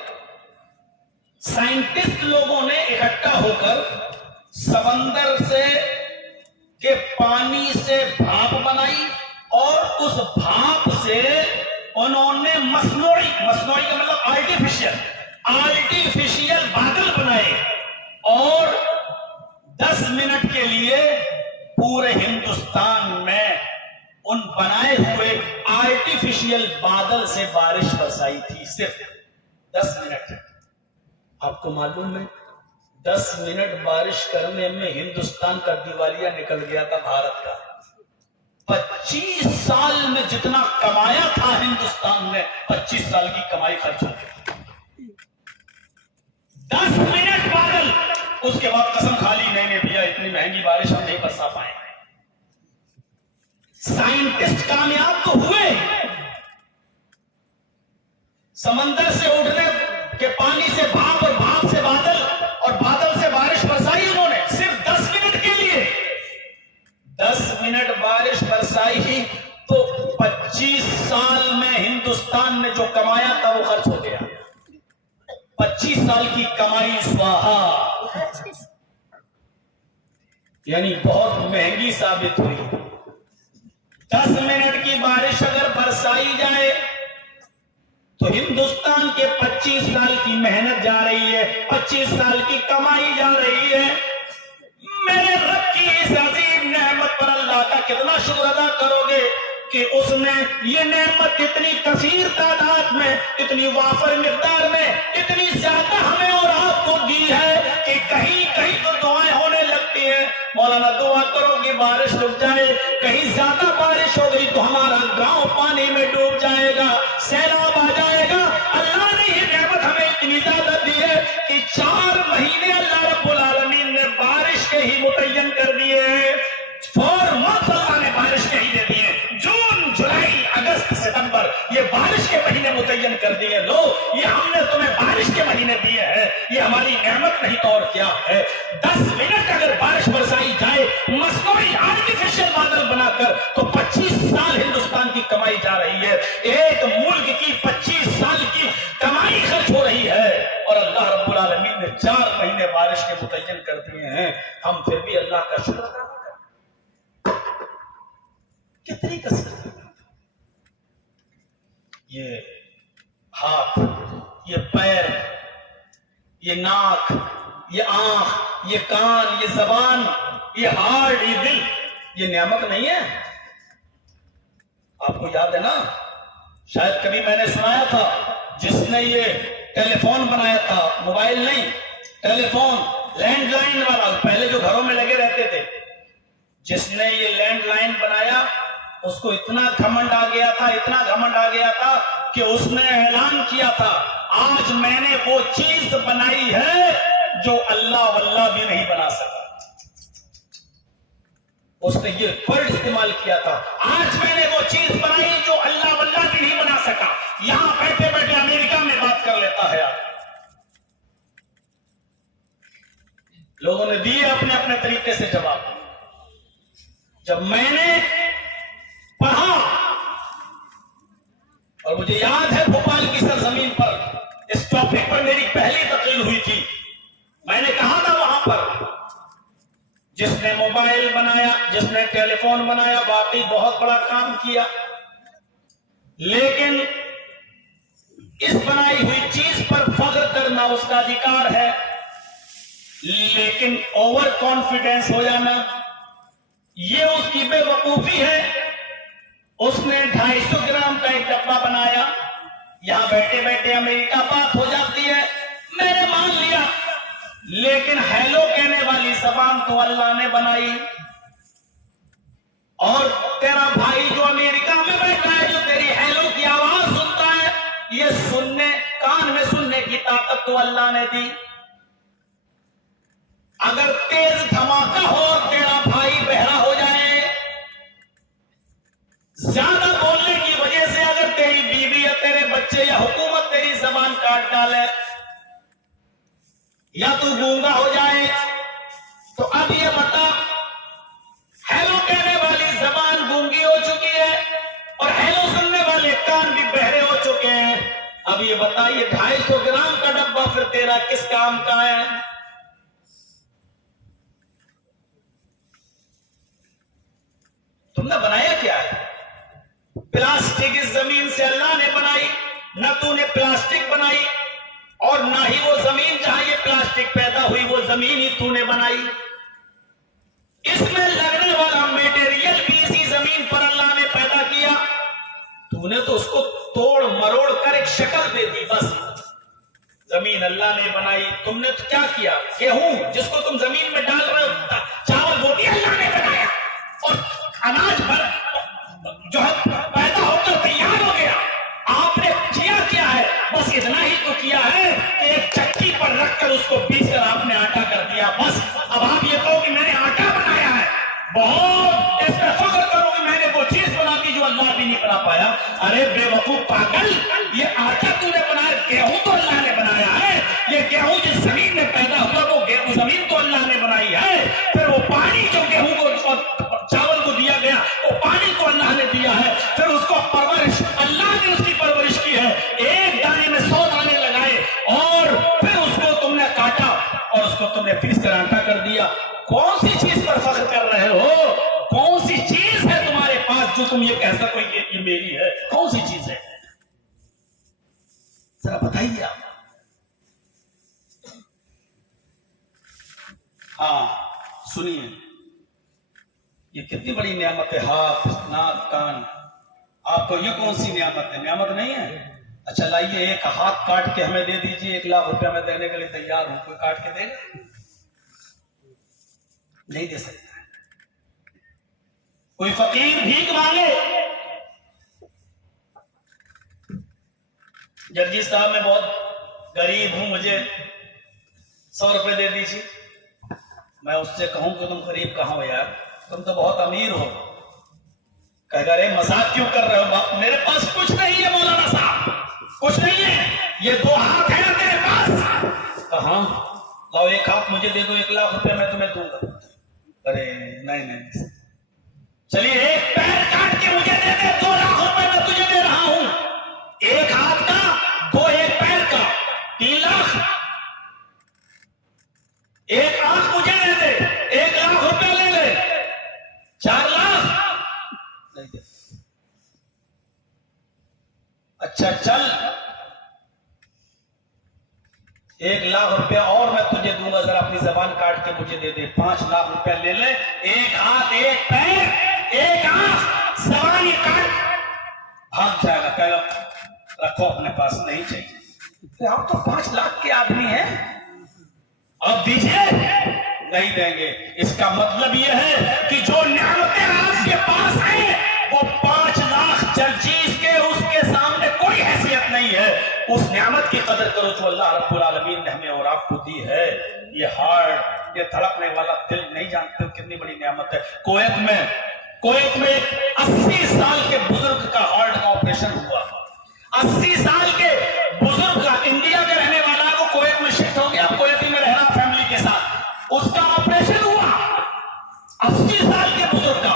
سائنٹسٹ لوگوں نے اکٹھا ہو کر سمندر سے کے پانی سے بھاپ بنائی، اور اس بھاپ سے انہوں نے مصنوعی کا مطلب آرٹیفیشل بادل بنائے، اور 10 منٹ کے لیے پورے ہندوستان میں ان بنائے ہوئے آرٹیفیشل بادل سے بارش برسائی تھی، صرف 10 منٹ۔ آپ کو معلوم ہے 10 منٹ بارش کرنے میں ہندوستان کا دیوالیہ نکل گیا تھا بھارت کا۔ 25 سال میں جتنا کمایا تھا ہندوستان نے، 25 سال کی کمائی خرچ ہو گئی۔ 10 منٹ بادل، اس کے بعد قسم کھا لی نہیں نے بھیا اتنی مہنگی بارش ہم نہیں برسا پائیں گے۔ سائنٹسٹ کامیاب تو ہوئے، سمندر سے اٹھنے کے پانی سے بھاپ، اور بھاپ سے بادل، اور بادل سے بارش برسائی انہوں نے صرف 10 منٹ کے لیے۔ 10 منٹ بارش برسائی تو 25 سال میں ہندوستان نے جو کمایا تھا وہ خرچ ہو گیا۔ 25 سال کی کمائی سواہا، یعنی بہت مہنگی ثابت ہوئی۔ 10 منٹ کی بارش اگر برسائی جائے تو ہندوستان کے 25 سال کی محنت جا رہی ہے، 25 سال کی کمائی جا رہی ہے۔ میرے رب کی اس عظیم نعمت پر اللہ کا کتنا شکر ادا کرو گے کہ اس نے یہ نعمت اتنی کثیر تعداد میں، اتنی وافر مقدار میں، اتنی زیادہ ہمیں اور آپ کو دی ہے کہ کہیں کہیں تو دعائیں ہونے لگتی ہیں، مولانا دعا کرو کہ بارش رک جائے، کہیں زیادہ بارش ہو گئی تو ہمارا گاؤں پانی میں ڈوب جائے گا، سیلاب آ جائے گا۔ اللہ نے یہ نعمت ہمیں اتنی زیادہ دی ہے کہ 4 مہینے اللہ رب العالمین نے بارش کے ہی متعین کر دیے ہیں، 4 months اللہ نے بارش کے ہی دے دیے، جون جولائی اگست ستمبر یہ بارش کے مہینے متعین کر دیے۔ لو یہ ہم نے تمہیں بارش کے مہینے دیے ہیں، یہ ہماری نعمت نہیں تو اور کیا ہے۔ 10 منٹ اگر بارش برسائی جائے مصنوعی آرٹیفیشل بادل بنا کر تو 25 سال ہندوستان کی کمائی جا رہی ہے، ایک ملک کی 25 سال کی کمائی خرچ ہو رہی ہے، اور اللہ رب العالمین نے 4 مہینے بارش کے متعین کر دیے ہیں۔ ہم پھر بھی اللہ کا شکر ادا کریں۔ کتنی کثرت، یہ ہاتھ، یہ پیر، یہ ناک، یہ آنکھ، یہ کان، یہ زبان، یہ ہارٹ، یہ دل، یہ نعمت نہیں ہے؟ آپ کو یاد ہے نا، شاید کبھی میں نے سنایا تھا، جس نے یہ ٹیلی فون بنایا تھا، موبائل نہیں، ٹیلی فون لینڈ لائن والا، پہلے جو گھروں میں لگے رہتے تھے، جس نے یہ لینڈ لائن بنایا اس کو اتنا گھمنڈ آ گیا تھا، اتنا گھمنڈ آ گیا تھا کہ اس نے اعلان کیا تھا آج میں نے وہ چیز بنائی ہے جو اللہ واللہ بھی نہیں بنا سکا۔ اس نے یہ ورڈ استعمال کیا تھا، آج میں نے وہ چیز بنائی جو اللہ واللہ بھی نہیں بنا سکا۔ یہاں بیٹھے بیٹھے امریکہ میں بات کر لیتا ہے۔ لوگوں نے دیے اپنے اپنے طریقے سے جواب، جب میں نے پڑھا، اور مجھے یاد ہے بھوپال کی سرزمین پر اس ٹاپک پر میری پہلی تقریر ہوئی تھی، میں نے کہا تھا وہاں پر جس نے موبائل بنایا، جس نے ٹیلی فون بنایا، واقعی بہت بڑا کام کیا، لیکن اس بنائی ہوئی چیز پر فخر کرنا اس کا ادھیکار ہے، لیکن اوور کانفیڈنس ہو جانا یہ اس کی بے وقوفی ہے۔ اس نے 250 گرام کا ایک ڈبہ بنایا، یہاں بیٹھے بیٹھے امریکہ بات ہو جاتی ہے، میں نے مان لیا، لیکن ہیلو کہنے والی زبان تو اللہ نے بنائی، اور تیرا بھائی جو امریکہ میں بیٹھا ہے، جو تیری ہیلو کی آواز سنتا ہے، یہ سننے، کان میں سننے کی طاقت تو اللہ نے دی۔ اگر تیز دھماکہ ہو اور تیرا بھائی بہرا ہو جائے، زیادہ بولنے کی وجہ سے اگر تیری بیوی یا تیرے بچے یا حکومت تیری زبان کاٹ ڈالے، یا تو گونگا ہو جائے، تو اب یہ بتا، ہیلو کہنے والی زبان گونگی ہو چکی ہے اور ہیلو سننے والے کان بھی بہرے ہو چکے ہیں، اب یہ بتا، یہ 250 گرام کا ڈبہ پھر تیرا کس کام کا ہے؟ تم نے بنایا کیا ہے؟ پلاسٹک اس زمین سے اللہ نے بنائی، نہ تو نے پلاسٹک بنائی، اور نہ ہی وہ زمین جہاں یہ پلاسٹک پیدا ہوئی وہ زمین ہی تو نے بنائی۔ اس میں لگنے والا میٹیریل بھی اسی زمین پر اللہ نے پیدا کیا، تو نے تو اس کو توڑ مروڑ کر ایک شکل دے دی، بس۔ زمین اللہ نے بنائی، تم نے تو کیا کیا؟ گیہوں جس کو تم زمین میں ڈال رہے ہو، چاول، وہ بھی اللہ نے بنایا، اور اناج بھر جو ہے پیدا ہو کر تیار ہو گیا۔ آپ نے کیا ہے؟ بس اتنا ہی تو کیا ہے، ایک چکی پر رکھ کر اس کو پیس کر آپ نے آٹا کر دیا، بس۔ اب آپ یہ کہو کہ میں نے آٹا بنایا ہے، بہت اس پر فخر کرو کہ میں نے وہ چیز بنا دی جو اللہ بھی نہیں بنا پایا۔ ارے بے وقوف پاگل، یہ آٹا تو نے بنایا، گیہوں تو اللہ نے بنایا ہے، یہ گیہوں جس زمین میں پیدا ہوا وہ گیہوں زمین تو اللہ نے بنائی ہے، پھر وہ پانی جو گیہوں کو چاول کو دیا گیا وہ پانی کو اللہ نے دیا ہے، پھر اس کو پرورش اللہ نے اس کی پرورش کی ہے، ایک دانے میں 100 دانے لگائے، اور پھر اس کو تم نے کاٹا اور اس کو تم نے پیس کر آٹا کر دیا۔ کون سی چیز پر فخر کر رہے ہو؟ کون سی چیز ہے تمہارے پاس جو تم یہ کہہ سکو کہ یہ میری ہے؟ کون سی چیز ہے؟ ذرا بتائیے آپ۔ ہاں سنیے، یہ کتنی بڑی نعمت ہے، ہاتھ، ناک، کان۔ آپ کو یہ کون سی نعمت ہے؟ نعمت نہیں ہے؟ اچھا لائیے، ایک ہاتھ کاٹ کے ہمیں دے دیجئے، 1 لاکھ روپیہ میں دینے کے لیے تیار ہوں، کوئی کاٹ کے دے گا؟ نہیں دے سکتا۔ کوئی فقیر بھیک مانگے، جرجی صاحب میں بہت غریب ہوں، مجھے 100 روپے دے دیجیے، میں اس سے کہوں کہ تم غریب کہاں ہو یار، تم تو بہت امیر ہو، کہے گا رے مذاق کیوں کر رہے ہو؟ میرے پاس کچھ نہیں ہے مولانا صاحب، کچھ نہیں ہے، یہ 2 ہاتھ ہیں میرے پاس۔ کہاں؟ لاؤ 1 ہاتھ مجھے دے دو، 1 لاکھ روپے میں تمہیں دوں گا۔ ارے نہیں، چلیے 1 پیر کاٹ کے مجھے دے دے، 2 لاکھ روپے میں تجھے دے رہا ہوں، 1 ہاتھ کا، 2 ایک پیر کا، 3 لاکھ، 1 آنکھ مجھے دے دے، 1 لاکھ روپے لے لے، 4 لاکھ نہیں دے۔ اچھا چل، 1 لاکھ روپے اور میں تجھے دوں گا، ذرا اپنی زبان کاٹ کے مجھے دے دے، 5 لاکھ روپے لے لے، 1 ہاتھ، 1 پیر، 1 آنکھ، زبان یہ کاٹ، بھاگ جائے گا، کہے گا رکھو اپنے پاس، نہیں چاہیے۔ آپ تو 5 لاکھ کے آدمی ہیں، اب دیجئے، نہیں دیں گے۔ اس کا مطلب یہ ہے کہ جو نعمتیں آپ کے پاس ہیں وہ 5 لاکھ چیز کے اس کے سامنے کوئی حیثیت نہیں ہے۔ اس نعمت کی قدر کرو جو اللہ رب العالمین نے ہمیں اور آپ کو دی ہے۔ یہ ہارٹ، یہ دھڑکنے والا دل نہیں جانتے کتنی بڑی نعمت ہے۔ کویت میں 80 سال کے بزرگ کا ہارٹ کا آپریشن ہوا، 80 سال کے بزرگ کا، انڈیا کے رہنے والا، وہ کویت میں شفٹ ہو گیا، کویت میں رہ رہا فیملی کے ساتھ، اس کا آپریشن ہوا 80 سال کے بزرگ کا،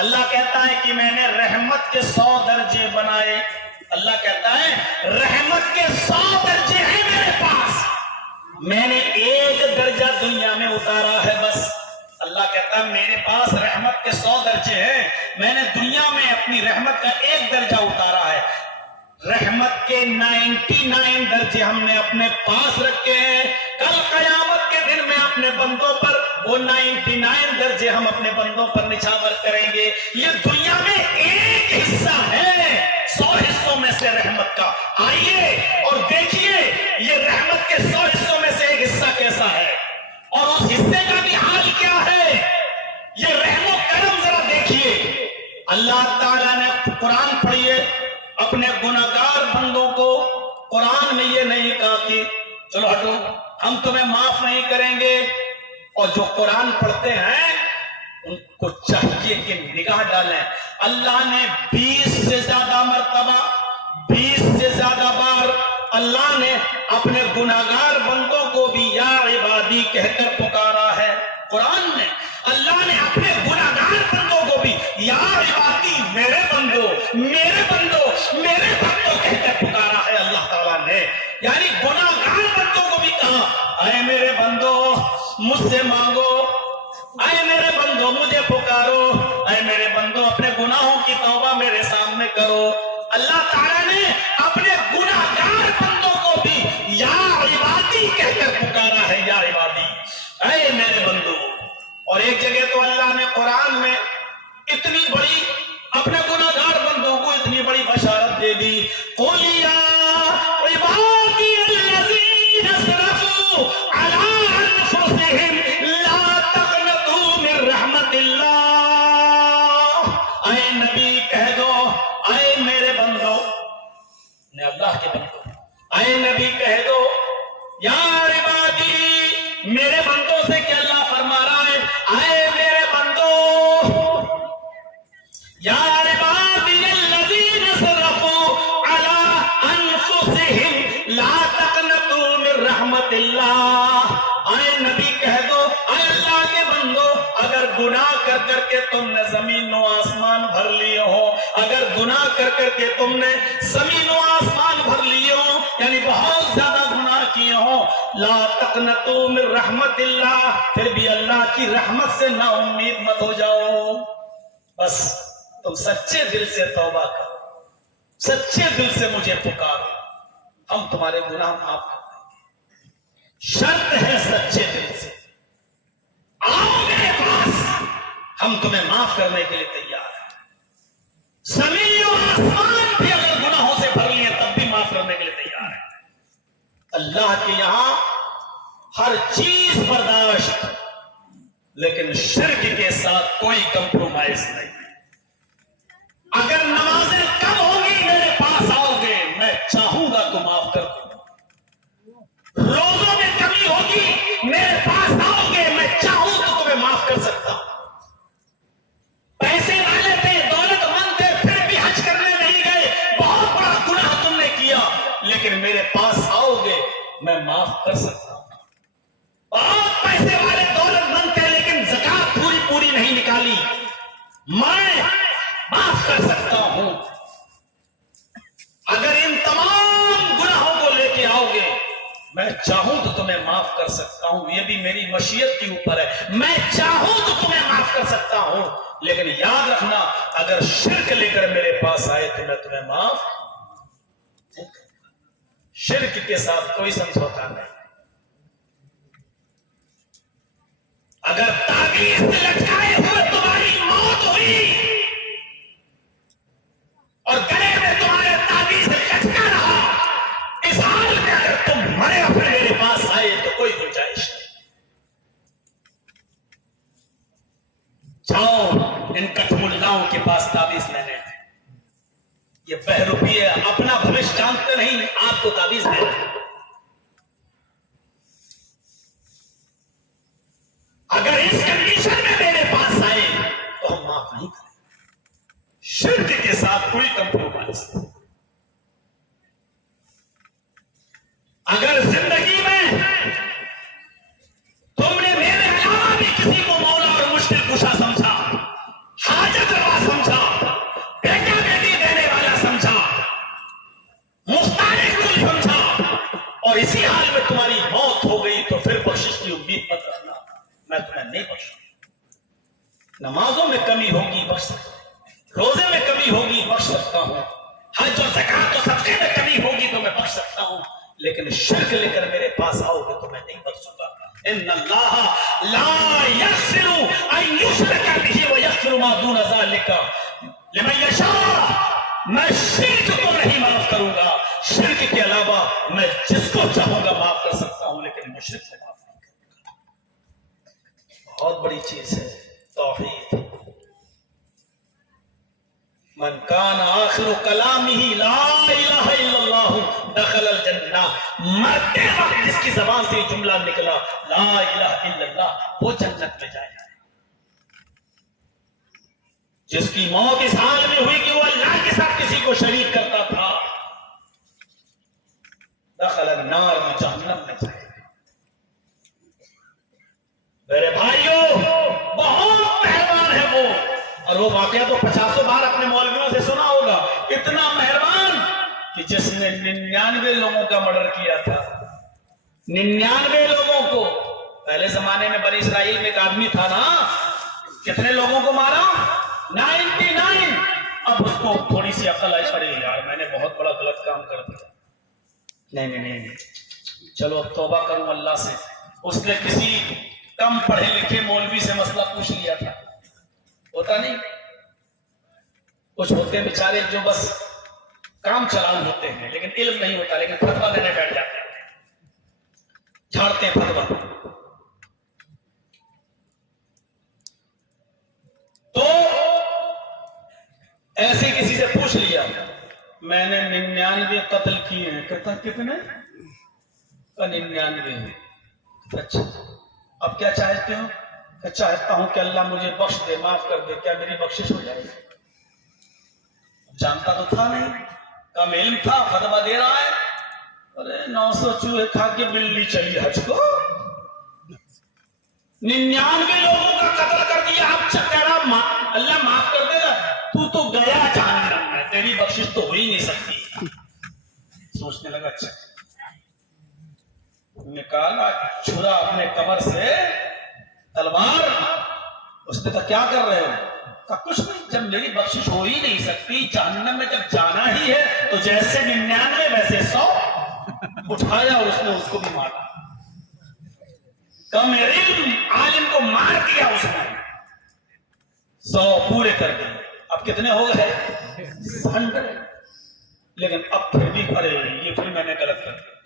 اللہ کہتا ہے کہ میں نے رحمت کے 100 درجے بنائے. اللہ کہتا ہے رحمت کے 100 درجے ہیں میرے پاس, میں نے 1 درجہ دنیا میں اتارا ہے بس. اللہ کہتا ہے میرے پاس رحمت کے 100 درجے ہیں, میں نے دنیا میں اپنی رحمت کا 1 درجہ اتارا ہے. رحمت کے 99 درجے ہم نے اپنے پاس رکھے ہیں. کل قیامت کے دن میں اپنے بندوں پر وہ 99 درجے ہم اپنے بندوں پر نچھاور کریں گے. یہ دنیا میں ایک حصہ ہے 100 حصوں میں سے رحمت کا. آئیے اور دیکھیے یہ رحمت کے 100 حصوں میں سے ایک حصہ کیسا ہے اور اس حصے کا بھی حال کیا ہے. یہ رحم و کرم ذرا دیکھیے. اللہ تعالیٰ نے قرآن پڑھیے اپنے گناہگار بندوں کو. قرآن میں یہ نہیں کہا کہ چلو ہٹو ہم تمہیں معاف نہیں کریں گے, اور جو قرآن پڑھتے ہیں ان کو چاہیے کہ نگاہ ڈالیں. اللہ نے 20 سے زیادہ مرتبہ 20 سے زیادہ بار اللہ نے اپنے گناہگار بندوں کو بھی یا عبادی کہہ کر پکارا ہے. قرآن میں اللہ نے اپنے گناہگار بندوں کو بھی یا عبادی میرے بندو میرے بندو میرے بندو کہہ کر پکارا ہے اللہ تعالیٰ نے. یعنی گناہگار بندوں کو بھی کہا اے میرے بندو مجھ سے مانگو, اے میرے بندو مجھے پکارو, اے میرے بندو اپنے گناہوں کی توبہ میرے سامنے کرو. اللہ تعالیٰ نے اپنے گناہگار بندوں کو بھی یا عبادی کہہ کر پکارا ہے, یا عبادی اے میرے بندو. اور ایک جگہ تو اللہ نے قرآن میں اتنی بڑی اپنے گناہگار بندوں کو اتنی بڑی بشارت دے دی. قُلْ يَا عِبَادِيَ الَّذِينَ أَسْرَفُوا عَلَىٰ أَنفُسِهِمْ لَا تَقْنَطُوا مِن رَحْمَتِ اللَّهِ. اے نبی کہہ دو اے میرے بندو نے اللہ کے بندو, اے نبی کہہ دو یا عبادی میرے بندوں سے کہ اللہ فرما رہا ہے اے میرے بندو یا عبادی الذین اسرفوا علی انفسہم لا تقنطوا من رحمت اللہ. اے نبی کہہ دو اے اللہ کے بندو اگر گناہ کر کر کے تم نے زمین و آسمان بھر لیے ہو, اگر گناہ کر کر کے تم نے زمین و آسمان بھر لیے ہو یعنی بہت زیادہ گناہ کیے ہو, لا تقنطوا من رحمت اللہ, پھر بھی اللہ کی رحمت سے نا امید مت ہو جاؤ. بس تم سچے دل سے توبہ کرو, سچے دل سے مجھے پکارو, ہم تمہارے گناہ معاف کر دیں گے. شرط ہے سچے دل سے آؤ میرے پاس, ہم تمہیں معاف کرنے کے لیے تیار ہیں. زمین و آسمان بھی اگر گناہوں سے بھر لیے تب بھی معاف کرنے کے لیے تیار ہیں. اللہ کے یہاں ہر چیز برداشت, لیکن شرک کے ساتھ کوئی کمپرومائز نہیں. اگر نمازیں کم ہوگی میرے پاس آؤ گے میں چاہوں گا تو معاف کر دوں گا. روزوں میں کمی ہوگی میرے پاس آؤ گے میں چاہوں تو تمہیں معاف کر سکتا ہوں. پیسے والے تھے دولت مند تھے پھر بھی حج کرنے نہیں گئے, بہت بڑا گناہ تم نے کیا, لیکن میرے پاس آؤ گے میں معاف کر سکتا ہوں. بہت پیسے والے دولت مند تھے لیکن زکات پوری نہیں نکالی, میں معاف کر سکتا ہوں. اگر ان تمام گناہوں کو لے کے آؤ گے میں چاہوں تو تمہیں معاف کر سکتا ہوں. یہ بھی میری مشیت کے اوپر ہے, میں چاہوں تو تمہیں معاف کر سکتا ہوں. لیکن یاد رکھنا اگر شرک لے کر میرے پاس آئے تو میں تمہیں معاف نہیں کروں. شرک کے ساتھ کوئی سمجھوتا نہیں. اگر تعویذ سے لٹکائے ہوئے تمہاری موت ہوئی اور گلے میں تمہارے تعویذ لٹکا رہا, اس حال میں اگر تم مرے پھر میرے پاس آئے تو کوئی گنجائش نہیں. جاؤ ان کٹھ ملاؤں کے پاس تعویذ لینے, یہ بہروپی ہے, اپنا بھوش جانتے نہیں, آپ کو تعویذ دیتے. اگر اس کنڈیشن میں میرے پاس آئے تو ہم معاف نہیں کریں. شرک کے ساتھ کوئی کمپرومائز نہیں. اگر زندگی میں تم نے میرے علاوہ بھی کسی کو مولا اور مشکل کشا سمجھا, حاجت روا اور اسی حال میں تمہاری موت ہو گئی تو پھر بخشش کی امید مت رکھنا، میں تمہیں نہیں بخشوں۔ نمازوں میں کمی ہوگی بخش سکتا ہوں، روزے میں کمی ہوگی بخش سکتا ہوں، حج اور زکات اور صدقے میں کمی ہوگی تو میں بخش سکتا ہوں، لیکن شرک لے کر میرے پاس آؤ گے تو میں نہیں بخشوں گا۔ ان اللہ لا یغفر ان یشرک بہ ویغفر ما دون ذلک لمن یشاء، میں شرک کو نہیں معاف کروں گا، شرک کے علاوہ میں جس کو چاہوں گا معاف کر سکتا ہوں، لیکن مشرک سے معاف نہیں کروں گا۔ بہت بڑی چیز ہے توحید۔ من کان آخر کلامہ لا الہ الا اللہ دخل الجنہ، مرتے وقت جس کی زبان سے یہ جملہ نکلا لا الہ الا اللہ، وہ جنت میں جائے گا۔ جس کی موت اس حال میں ہوئی کہ وہ اللہ کے ساتھ کسی کو شریک کرتا تھا، دخل النار، میں جہنم میں جائے گا۔ میرے بھائیوں، بہت مہربان ہے وہ، اور وہ واقعہ تو 50 بار اپنے مولویوں سے سنا ہوگا، اتنا مہربان کہ جس نے 99 لوگوں کا مرڈر کیا تھا، 99 لوگوں کو۔ پہلے زمانے میں بنی اسرائیل میں ایک آدمی تھا نا، کتنے لوگوں کو مارا؟ 99۔ اب اس کو تھوڑی سی عقل آئی، پڑے یار میں نے بہت بڑا غلط کام کر دیا، نہیں، چلو اب توبہ کروں اللہ سے۔ اس نے کسی کم پڑھے لکھے مولوی سے مسئلہ پوچھ لیا تھا، ہوتا نہیں، کچھ ہوتے بیچارے جو بس کام چلاؤ ہوتے ہیں لیکن علم نہیں ہوتا، لیکن فتویٰ دینے بیٹھ جاتے ہیں، جھاڑتے ہیں فتویٰ۔ تو ایسے کسی سے پوچھ لیا، میں نے 99 قتل کیے ہیں، کہتا کتنے؟ 99۔ اچھا اب کیا چاہتے ہو؟ کہ چاہتا ہوں کہ اللہ مجھے بخش دے، معاف کر دے، کیا میری بخشش ہو جائے گی؟ جانتا تو تھا نہیں، کم علم تھا، فتویٰ دے رہا ہے۔ ارے 900 چوہے کھا کے بلی چلی حج کو، 99 لوگوں کا قتل کر دیا، اب کہہ رہا اللہ معاف کر دے گا، تو گیا جہنم میں، تیری بخشش تو ہو ہی نہیں سکتی۔ سوچنے لگا، اچھا نکالا چھرا اپنے کمر سے تلوار، اس نے کہا کیا کر رہے ہو؟ کہا کچھ نہیں، جب میری بخشش ہو ہی نہیں سکتی، جہنم میں جب جانا ہی ہے تو جیسے 99 ویسے 100 اٹھایا اور اس نے اس کو بھی مارا۔ کم علم عالم کو مار دیا اس نے، 100 پورے کر دیے۔ اب کتنے ہو گئے؟ 100۔ لیکن اب پھر بھی ارے یہ پھر میں نے غلط کر دیا۔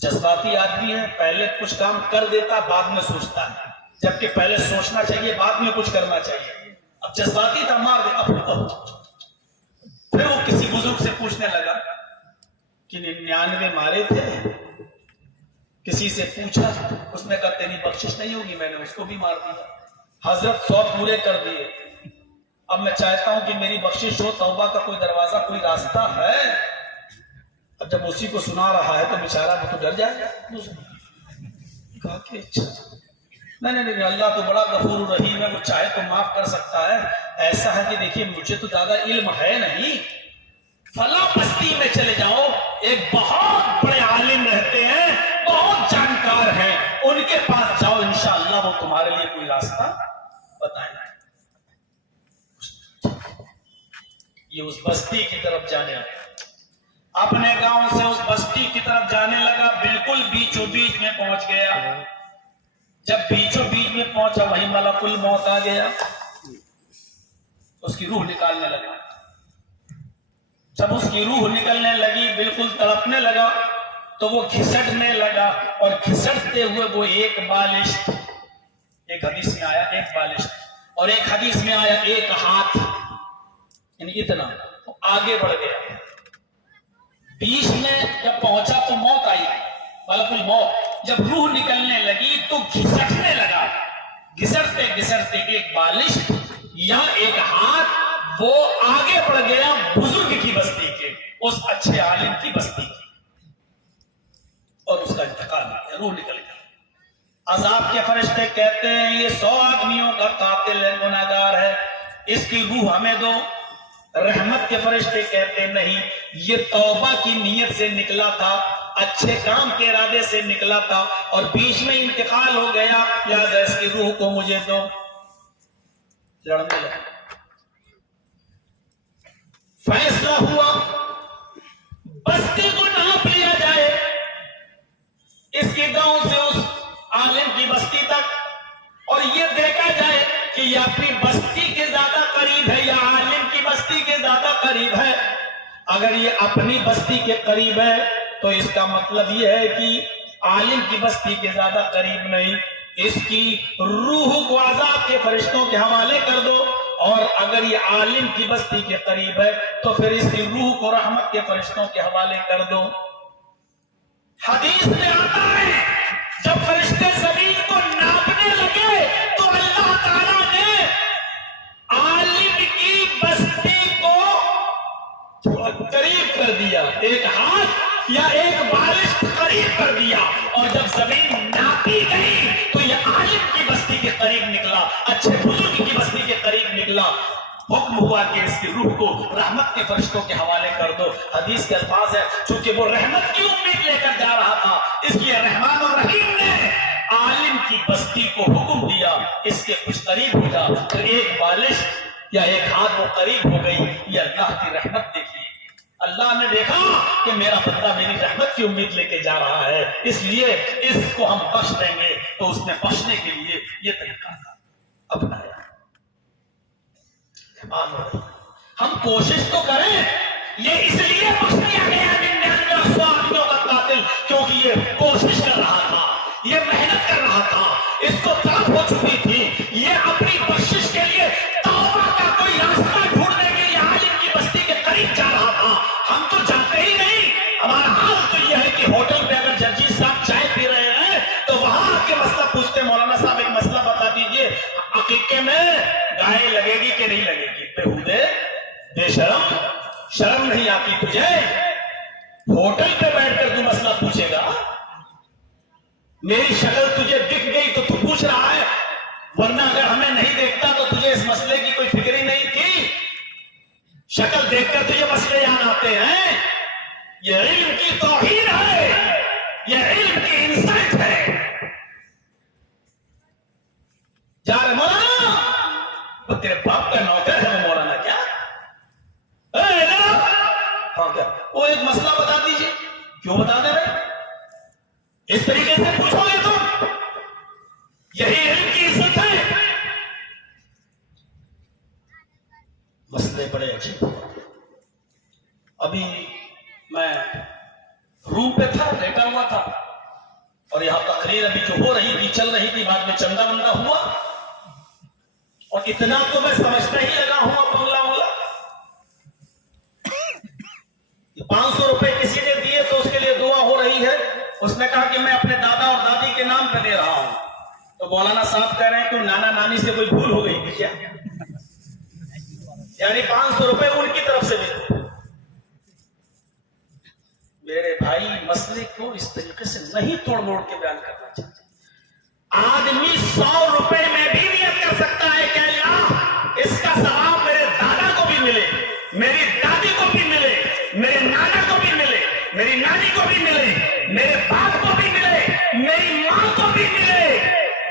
جذباتی آدمی ہے، پہلے کچھ کام کر دیتا بعد میں سوچتا ہے، جبکہ پہلے سوچنا چاہیے بعد میں کچھ کرنا چاہیے۔ اب جذباتی تھا، مار دے۔ اب پھر وہ کسی بزرگ سے پوچھنے لگا کہ 99 مارے تھے، کسی سے پوچھا، اس نے کہا تیری بخشش نہیں ہوگی، میں نے اس کو بھی مار دیا۔ حضرت 100 پورے کر دیے، اب میں چاہتا ہوں کہ میری بخشش ہو، توبہ کا کوئی دروازہ کوئی راستہ ہے؟ اب جب اسی کو سنا رہا ہے تو بیچارہ وہ تو ڈر جائے، کہا کہ اچھا نہیں، اللہ تو بڑا غفور رحیم ہے، وہ چاہے تو معاف کر سکتا ہے۔ ایسا ہے کہ دیکھیے مجھے تو زیادہ علم ہے نہیں، فلاں بستی میں چلے جاؤ، ایک بہت بڑے عالم رہتے ہیں، بہت جانکار ہیں، ان کے پاس جاؤ، انشاءاللہ وہ تمہارے لیے کوئی راستہ بتائیں گے۔ یہ اس بستی کی طرف جانے لگا، اپنے گاؤں سے اس بستی کی طرف جانے لگا، بالکل بیچوں بیچ میں پہنچ گیا۔ جب بیچوں بیچ میں پہنچا وہیں ملک الموت آ گیا، اس کی روح نکالنے لگا۔ جب اس کی روح نکلنے لگی، بالکل تڑپنے لگا، تو وہ گھسٹنے لگا، اور گھسٹتے ہوئے وہ ایک بالش، ایک حدیث میں آیا ایک بالش، اور ایک حدیث میں آیا ایک ہاتھ، یعنی اتنا آگے بڑھ گیا۔ بیچ میں جب پہنچا تو موت آئی، ملک الموت۔ جب روح نکلنے لگی تو گھسٹنے لگا، گھسٹتے گھسٹتے ایک بالش یا ایک ہاتھ وہ آگے بڑھ گیا بزرگ کی بستی کے، اس اچھے عالم کی بستی کی، اور اس کا انتقال ہو گیا، روح نکل گیا۔ عذاب کے فرشتے کہتے ہیں یہ 100 آدمیوں کا قاتل ہے، گناہگار ہے، اس کی روح ہمیں دو۔ رحمت کے فرشتے کہتے نہیں، یہ توبہ کی نیت سے نکلا تھا، اچھے کام کے ارادے سے نکلا تھا اور بیچ میں انتقال ہو گیا، لہذا اس کی روح کو مجھے دو۔ لڑنے لگا، فیصلہ ہوا بستی کو ناپ لیا جائے، اس کے گاؤں سے اس عالم کی بستی تک، اور یہ دیکھا جائے کہ یہ اپنی بستی کے زیادہ قریب ہے یا عالم کی بستی کے زیادہ قریب ہے۔ اگر یہ اپنی بستی کے قریب ہے تو اس کا مطلب یہ ہے کہ عالم کی بستی کے زیادہ قریب نہیں، اس کی روح کو عذاب کے فرشتوں کے حوالے کر دو، اور اگر یہ عالم کی بستی کے قریب ہے تو پھر اس کی روح کو رحمت کے فرشتوں کے حوالے کر دو۔ حدیث میں آتا ہے جب فرشتے زمین کو ناپنے لگے تو اللہ تعالیٰ نے عالم کی بستی کو قریب کر دیا، ایک ہاتھ یا ایک بالش قریب کر دیا، اور جب زمین ناپی گئی تو یہ عالم کی بستی کے قریب نکلا، اچھے بزرگ کی بستی کے قریب نکلا۔ حکم ہوا کہ اس کی روح کو رحمت کے فرشتوں کے حوالے کر دو۔ حدیث کے الفاظ ہے چونکہ وہ رحمت کی امید لے کر جا رہا تھا، اس لیے رحمان اور رحیم نے عالم کی بستی کو حکم دیا اس کے کچھ قریب ہو جا، تو ایک بالش یا ایک ہاتھ وہ قریب ہو گئی۔ یہ اللہ کی رحمت دیکھیے، اللہ نے دیکھا کہ میرا بندہ میری رحمت کی امید لے کے جا رہا ہے، اس لیے اس کو ہم بخش دیں گے، تو اس نے بخشنے کے لیے یہ طریقہ اپنایا۔ ہم کوشش تو کریں، یہ اس لیے بخش دیا گیا 99 آدمیوں کا قاتل کیونکہ یہ کوشش کر رہا تھا، یہ محنت کر رہا تھا، اس کو طلب ہو چکی تھی، یہ اپنی بخشش کے لیے توبہ کا کوئی راستہ ڈھونڈنے کے لیے عالم کی بستی کے قریب جا رہا تھا۔ ہم تو جانتے ہی نہیں، ہمارا حال تو یہ ہے کہ ہوٹل پہ اگر جرجی صاحب چائے پی رہے ہیں تو وہاں آ کے مسئلہ پوچھتے، مولانا صاحب ایک مسئلہ بتا دیجئے، عقیقے میں گائے لگے گی کہ نہیں لگے گی؟ بےہودے، بے شرم، شرم نہیں آتی تجھے؟ ہوٹل پہ بیٹھ کر تو مسئلہ پوچھے گا؟ میری شکل تجھے دکھ گئی تو تو پوچھ رہا ہے، ورنہ اگر ہمیں نہیں دیکھتا تو تجھے اس مسئلے کی کوئی فکر ہی نہیں تھی۔ شکل دیکھ کر تجھے مسئلے یاد آتے ہیں۔ یہ علم کی توہین ہے، یہ علم کی انسلٹ ہے۔ جا رہے مولانا، وہ تیرے باپ کا نوکر ہے وہ مولانا کیا؟ ہاں کیا؟ وہ ایک مسئلہ بتا دیجیے۔ کیوں بتا دے بھائی؟ اس طریقے سے پوچھو گے تم، یہی علم کی عزت ہے۔ مسئلے بڑے عجیب۔ ابھی میں روم پہ تھا، لیٹا ہوا تھا، اور یہاں تقریر ابھی جو ہو رہی تھی، چل رہی تھی، بعد میں چندہ مندہ ہوا، اور اتنا تو میں سمجھتا ہی لگا ہوں بنگلہ 500 روپے کسی نے دیے تو اس کے لیے دعا ہو رہی ہے۔ اس نے کہا کہ میں اپنے دادا اور دادی کے نام پہ دے رہا ہوں، تو مولانا صاحب کہہ رہے ہیں کہ نانا نانی سے کوئی بھول ہو گئی تھی کیا؟ یعنی 500 روپے ان کی طرف سے بھی۔ میرے بھائی مسئلے کو اس طریقے سے نہیں توڑ موڑ کے بیان کرنا چاہتے۔ آدمی 100 روپے میں بھی نیت کر سکتا ہے کہ اللہ اس کا ثواب میرے دادا کو بھی ملے، میری دادی کو بھی ملے، میرے نانا کو بھی ملے، میری نانی کو بھی ملے، میرے باپ کو بھی ملے، میری ماں کو بھی ملے،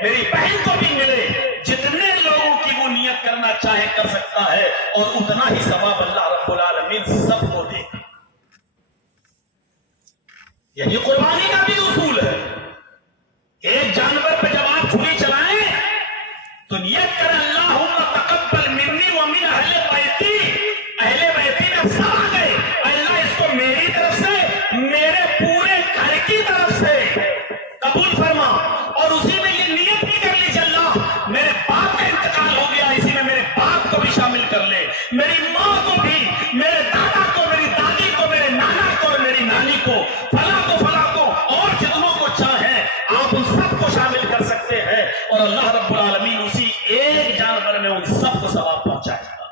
میری بہن کو بھی ملے۔ جتنے لوگوں کی وہ نیت کرنا چاہے کر سکتا ہے، اور اتنا ہی ثواب اللہ رب العالمین سب کو دے گا۔ یہی قربانی کا بھی اصول ہے۔ ایک جانور پہ جب آپ چھری چلائیں تو نیت کریں اللہم تقبل منی ومن اہل بیتی، اہل بیتی میں سب آ گئے، اللہ اس کو میری طرف سے، میرے پورے گھر کی طرف سے قبول فرما، اور اسی میں یہ نیت بھی کر لیجیے اللہ میرے باپ کا انتقال ہو گیا، اسی میں میرے باپ کو بھی شامل کر لے، میری ماں کو بھی، میرے دادا کو، میری دادی کو، میرے نانا کو اور میری نانی کو، فلاں کو، اور جتنوں کو چاہیں آپ ان سب کو شامل کر سکتے ہیں، اور اللہ رب العالمین اسی ایک جانور میں ان سب کو ثواب پہنچائے گا۔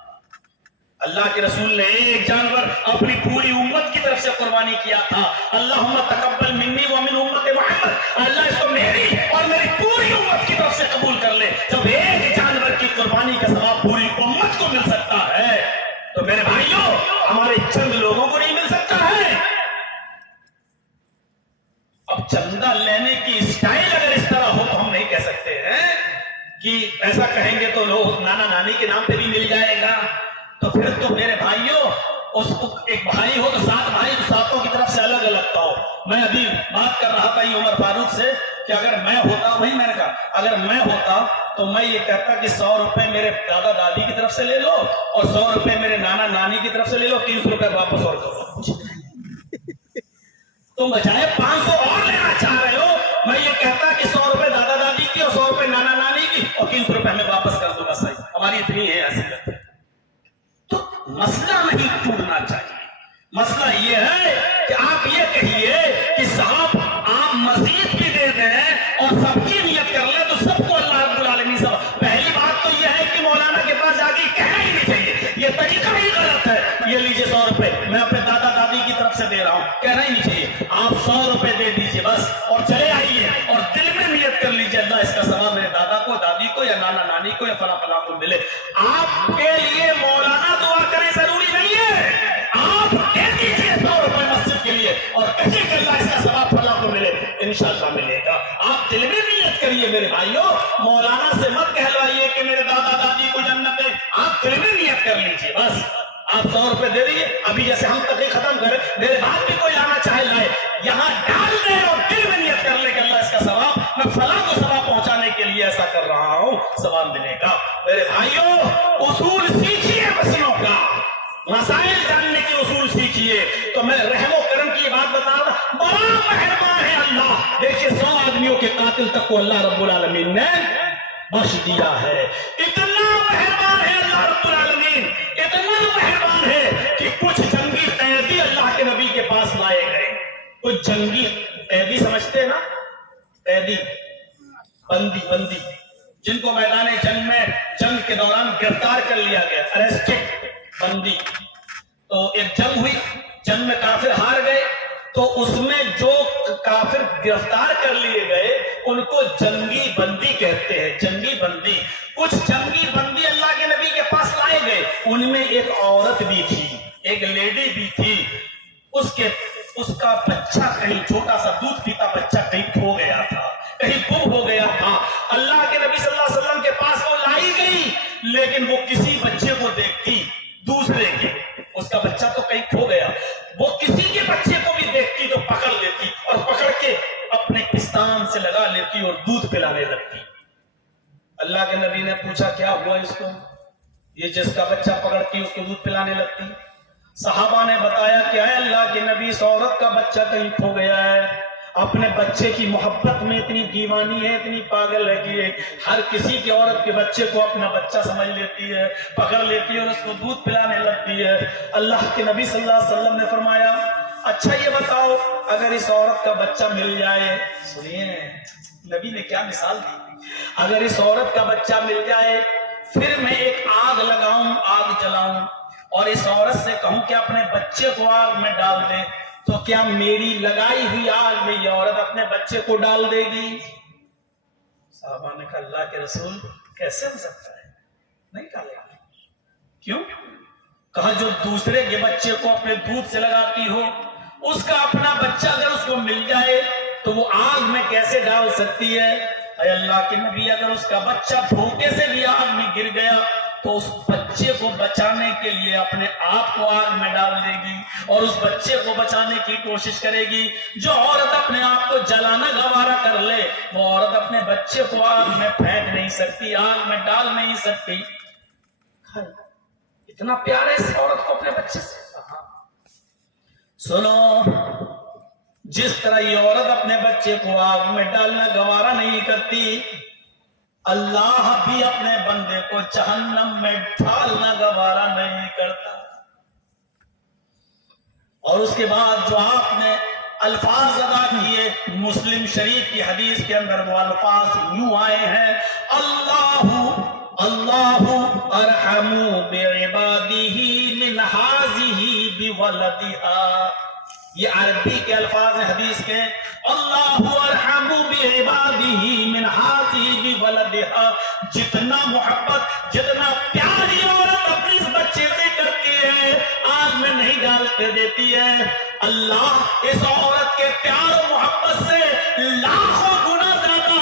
اللہ کے رسول نے ایک جانور اپنی پوری امت کی طرف سے قربانی کیا تھا۔ اللہم تقبل منی ومن امت محمد، اللہ اس کو میری اور میری پوری امت کی طرف سے قبول کر لے۔ جب ایک جانور کی قربانی کا ثواب پوری امت کو مل سکتا ہے تو میرے بھائیوں ہمارے چند لوگوں کو نہیں مل سکتا ہے؟ اب چندہ لینے کی اسٹائل اگر اس طرح ہو تو ہم نہیں کہہ سکتے ہیں کہ ایسا کہیں گے تو لوگ نانا نانی کے نام پہ بھی مل جائے گا. تو پھر تو میرے بھائیوں اس کو ایک بھائی ہو تو 7 بھائی تو 7 کی طرف سے الگ الگ کا ہو. میں ابھی بات کر رہا تھا یہ عمر فاروق سے کہ اگر میں ہوتا, وہی میں نے کہا اگر میں ہوتا تو میں یہ کہتا کہ 100 روپے میرے دادا دادی کی طرف سے لے لو اور 100 روپے میرے نانا نانی کی طرف سے لے لو, 300 روپے واپس اور دو. تم بجائے 500 اور لینا چاہ رہے ہو, میں یہ کہتا کہ 100 روپے دادا دادی کی اور 100 روپے نانا نانی کی اور 300 روپے ہمیں واپس کر دو. بس صحیح, ہماری اتنی ہے حیثیت. تو مسئلہ نہیں ٹوٹنا چاہیے. مسئلہ یہ ہے کہ آپ یہ کہیے کہ صاحب آپ مزید بھی دے دیں اور سب کی نیت کر لیں تو سب کو اللہ رب العالمین سب. پہلی بات تو یہ ہے کہ مولانا کے پاس جا کے کہنا ہی نہیں چاہیے, یہ طریقہ ہی غلط ہے. یہ لیجیے 100 روپے میں اپنے دادا دادی کی طرف سے دے رہا ہوں, کہنا ہی نہیں چاہیے. آپ 100 روپے دے دیجیے بس اور چلے آئیے اور دل میں نیت کر لیجیے اللہ اس کا ثواب میرے دادا کو, دادی کو یا نانا نانی کو یا فلاں فلاں کو ملے. آپ کے لیے مولانا دعا کریں ضروری نہیں ہے, آپ دے دیجیے 100 روپے مسجد کے لیے اور کہیے کہ اللہ اس کا ثواب فلاں کو ملے, انشاءاللہ ملے گا. آپ دل میں نیت کریے میرے بھائیوں, مولانا سے مت کہلوائیے کہ میرے دادا دادی کو جنت ہے. آپ دل میں نیت کر لیجیے بس. آپ 100 روپے دے دیجیے, ابھی جیسے ہم تقریر ختم کریں میرے بعد بھی کوئی لانا چاہے لائے, یہاں ڈال دیں اور دل میں نیت کر لے کہ اللہ اس کا ثواب میں فلاں کو ثواب پہنچانے کے لیے ایسا کر رہا ہوں, ثواب ملے گا. میرے بھائیوں اصول سیکھیے مسئلوں کا, مسائل جاننے کے اصول سیکھیے. تو میں رحم و کرم کی بات بتا رہا, بڑا مہربان ہے اللہ. دیکھیے 100 آدمیوں کے قاتل تک کو اللہ رب العالمین نے بخش دیا ہے. اتنا مہربان ہے اللہ رب العالمین, اتنا مہربان ہے کہ کچھ جنگی قیدی اللہ کے نبی کے پاس لائے گئے. کچھ جنگی قیدی سمجھتے ہیں نا, قیدی بندی جن کو میدان جنگ کے دوران گرفتار کر لیا گیا, ارسٹڈ بندی. تو ایک جنگ ہوئی, جنگ میں کافر ہار گئے, تو اس میں جو کافر گرفتار کر لیے گئے ان کو جنگی بندی کہتے ہیں. جنگی بندی, کچھ جنگی بندی اللہ کے نبی کے پاس لائے گئے. ان میں ایک عورت بھی تھی, ایک لیڈی بھی تھی. اس کا بچہ کہیں, چھوٹا سا دودھ پیتا بچہ کہیں کھو گیا تھا, کہیں گم ہو گیا تھا. اللہ کے نبی صلی اللہ علیہ وسلم کے پاس وہ لائی گئی, لیکن وہ کسی بچے کو دیکھتی دوسرے کے, اس کا بچہ تو کہیں کھو گیا, وہ کسی کے بچے کو بھی دیکھتی تو پکڑ لیتی اور پکڑ کے اپنے پستان سے لگا لیتی اور دودھ پلانے لگتی. اللہ کے نبی نے پوچھا کیا ہوا اس کو, یہ جس کا بچہ پکڑتی اس کو دودھ پلانے لگتی. صحابہ نے بتایا کہ اے اللہ کے نبی, اس عورت کا بچہ کہیں کھو گیا ہے, اپنے بچے کی محبت میں اتنی دیوانی ہے, اتنی پاگل ہے کہ ہر کسی کی عورت کے بچے کو اپنا بچہ سمجھ لیتی ہے, پکڑ لیتی ہے اور اس کو دودھ پلانے لگتی ہے. اللہ کے نبی صلی اللہ علیہ وسلم نے فرمایا اچھا یہ بتاؤ اگر اس عورت کا بچہ مل جائے, سنیے نبی نے کیا مثال دی, اگر اس عورت کا بچہ مل جائے پھر میں ایک آگ لگاؤں, آگ جلاؤں اور اس عورت سے کہوں کہ اپنے بچے کو آگ میں ڈال دے, تو کیا میری لگائی ہوئی آگ میں یہ عورت اپنے بچے کو ڈال دے گی؟ صحابہ نے کہا اللہ کے رسول کیسے ہو سکتا ہے, نہیں ڈالے گی. کیوں؟ کہا جو دوسرے کے بچے کو اپنے دودھ سے لگاتی ہو, اس کا اپنا بچہ اگر اس کو مل جائے تو وہ آگ میں کیسے ڈال سکتی ہے؟ اے اللہ کے نبی, اگر اس کا بچہ دھوکے سے بھی آگ میں گر گیا تو اس بچے کو بچانے کے لیے اپنے آپ کو آگ میں ڈال دے گی اور اس بچے کو بچانے کی کوشش کرے گی. جو عورت اپنے آپ کو جلانا گوارا کر لے وہ عورت اپنے بچے کو آگ میں پھینک نہیں سکتی, آگ میں ڈال نہیں سکتی. اتنا پیار ہے اس عورت کو اپنے بچے سے. سنو, جس طرح یہ عورت اپنے بچے کو آگ میں ڈالنا گوارا نہیں کرتی, اللہ بھی اپنے بندے کو جہنم میں ڈالنا گوارا نہیں کرتا. اور اس کے بعد جو آپ نے الفاظ ادا کیے, مسلم شریف کی حدیث کے اندر وہ الفاظ یوں آئے ہیں, اللہ ارحم بعبادہ من ہذہ بولدہا. یہ عربی کے الفاظ ہیں حدیث کے. اللہ ارحم بعبادہ من ہذہ بولدھا. جتنا محبت جتنا پیار یہ عورت اپنے اس بچے سے کرتی ہے آگ میں نہیں ڈال کے دیتی ہے. اللہ اس عورت کے پیار و محبت سے لاکھوں گنا زیادہ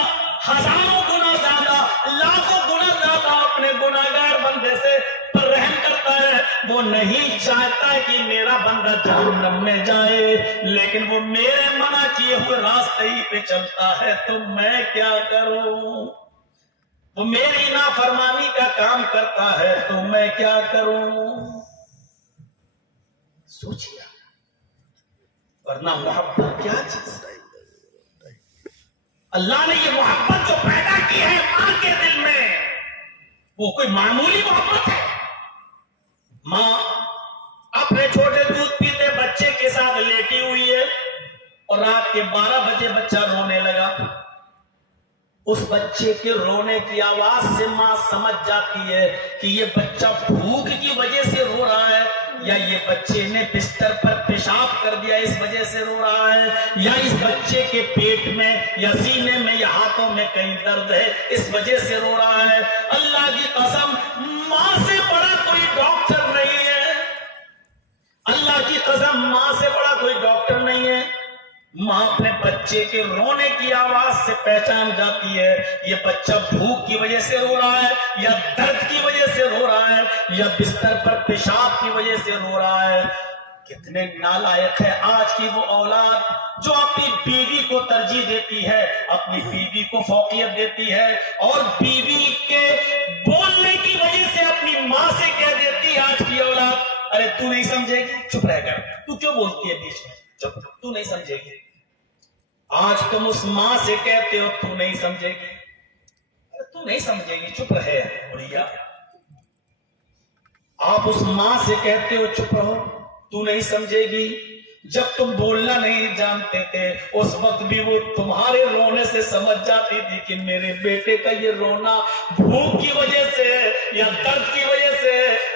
ہزاروں گنا زیادہ لاکھوں گنا زیادہ اپنے گناہگار بندے سے پر رحم کرتا ہے. وہ نہیں چاہتا کہ میرا بندہ جہنم میں جائے لیکن وہ میرے منع کیے ہوئے راستے ہی پہ چلتا ہے تو میں کیا کروں. وہ میری نافرمانی کا کام کرتا ہے تو میں کیا کروں. سوچیے ورنہ محبت کیا چیز ہے. اللہ نے یہ محبت جو پیدا کی ہے ماں کے دل میں وہ کوئی معمولی محبت ہے. ماں اپنے چھوٹے دودھ پیتے بچے کے ساتھ لیٹی ہوئی ہے اور رات کے 12 بجے بچہ رونے لگا. اس بچے کے رونے کی آواز سے ماں سمجھ جاتی ہے کہ یہ بچہ بھوک کی وجہ سے رو رہا ہے یا یہ بچے نے بستر پر پیشاب کر دیا اس وجہ سے رو رہا ہے یا اس بچے کے پیٹ میں یا سینے میں یا ہاتھوں میں کہیں درد ہے اس وجہ سے رو رہا ہے. اللہ کی قسم ماں سے بڑا کوئی ڈاکٹر نہیں ہے. اللہ کی قسم ماں سے بڑا کوئی ڈاکٹر نہیں ہے. ماں اپنے بچے کے رونے کی آواز سے پہچان جاتی ہے یہ بچہ بھوک کی وجہ سے رو رہا ہے یا درد کی وجہ سے رو رہا ہے یا بستر پر پیشاب کی وجہ سے رو رہا ہے. کتنے نالائق ہے آج کی وہ اولاد جو اپنی بیوی کو ترجیح دیتی ہے اپنی بیوی کو فوقیت دیتی ہے اور بیوی کے بولنے کی وجہ سے اپنی ماں سے کہہ دیتی ہے. آج کی اولاد ارے تو نہیں سمجھے گی چپ رہ کر تو کیوں بولتی ہے بیچ میں چپ تو نہیں سمجھے گی. آج تم اس ماں سے کہتے ہو تو نہیں سمجھے گی تو نہیں سمجھے گی چپ رہے بڑھیا. آپ اس ماں سے کہتے ہو چپ رہو تو نہیں سمجھے گی. جب تم بولنا نہیں جانتے تھے اس وقت بھی وہ تمہارے رونے سے سمجھ جاتی تھی کہ میرے بیٹے کا یہ رونا بھوک کی وجہ سے یا درد کی وجہ سے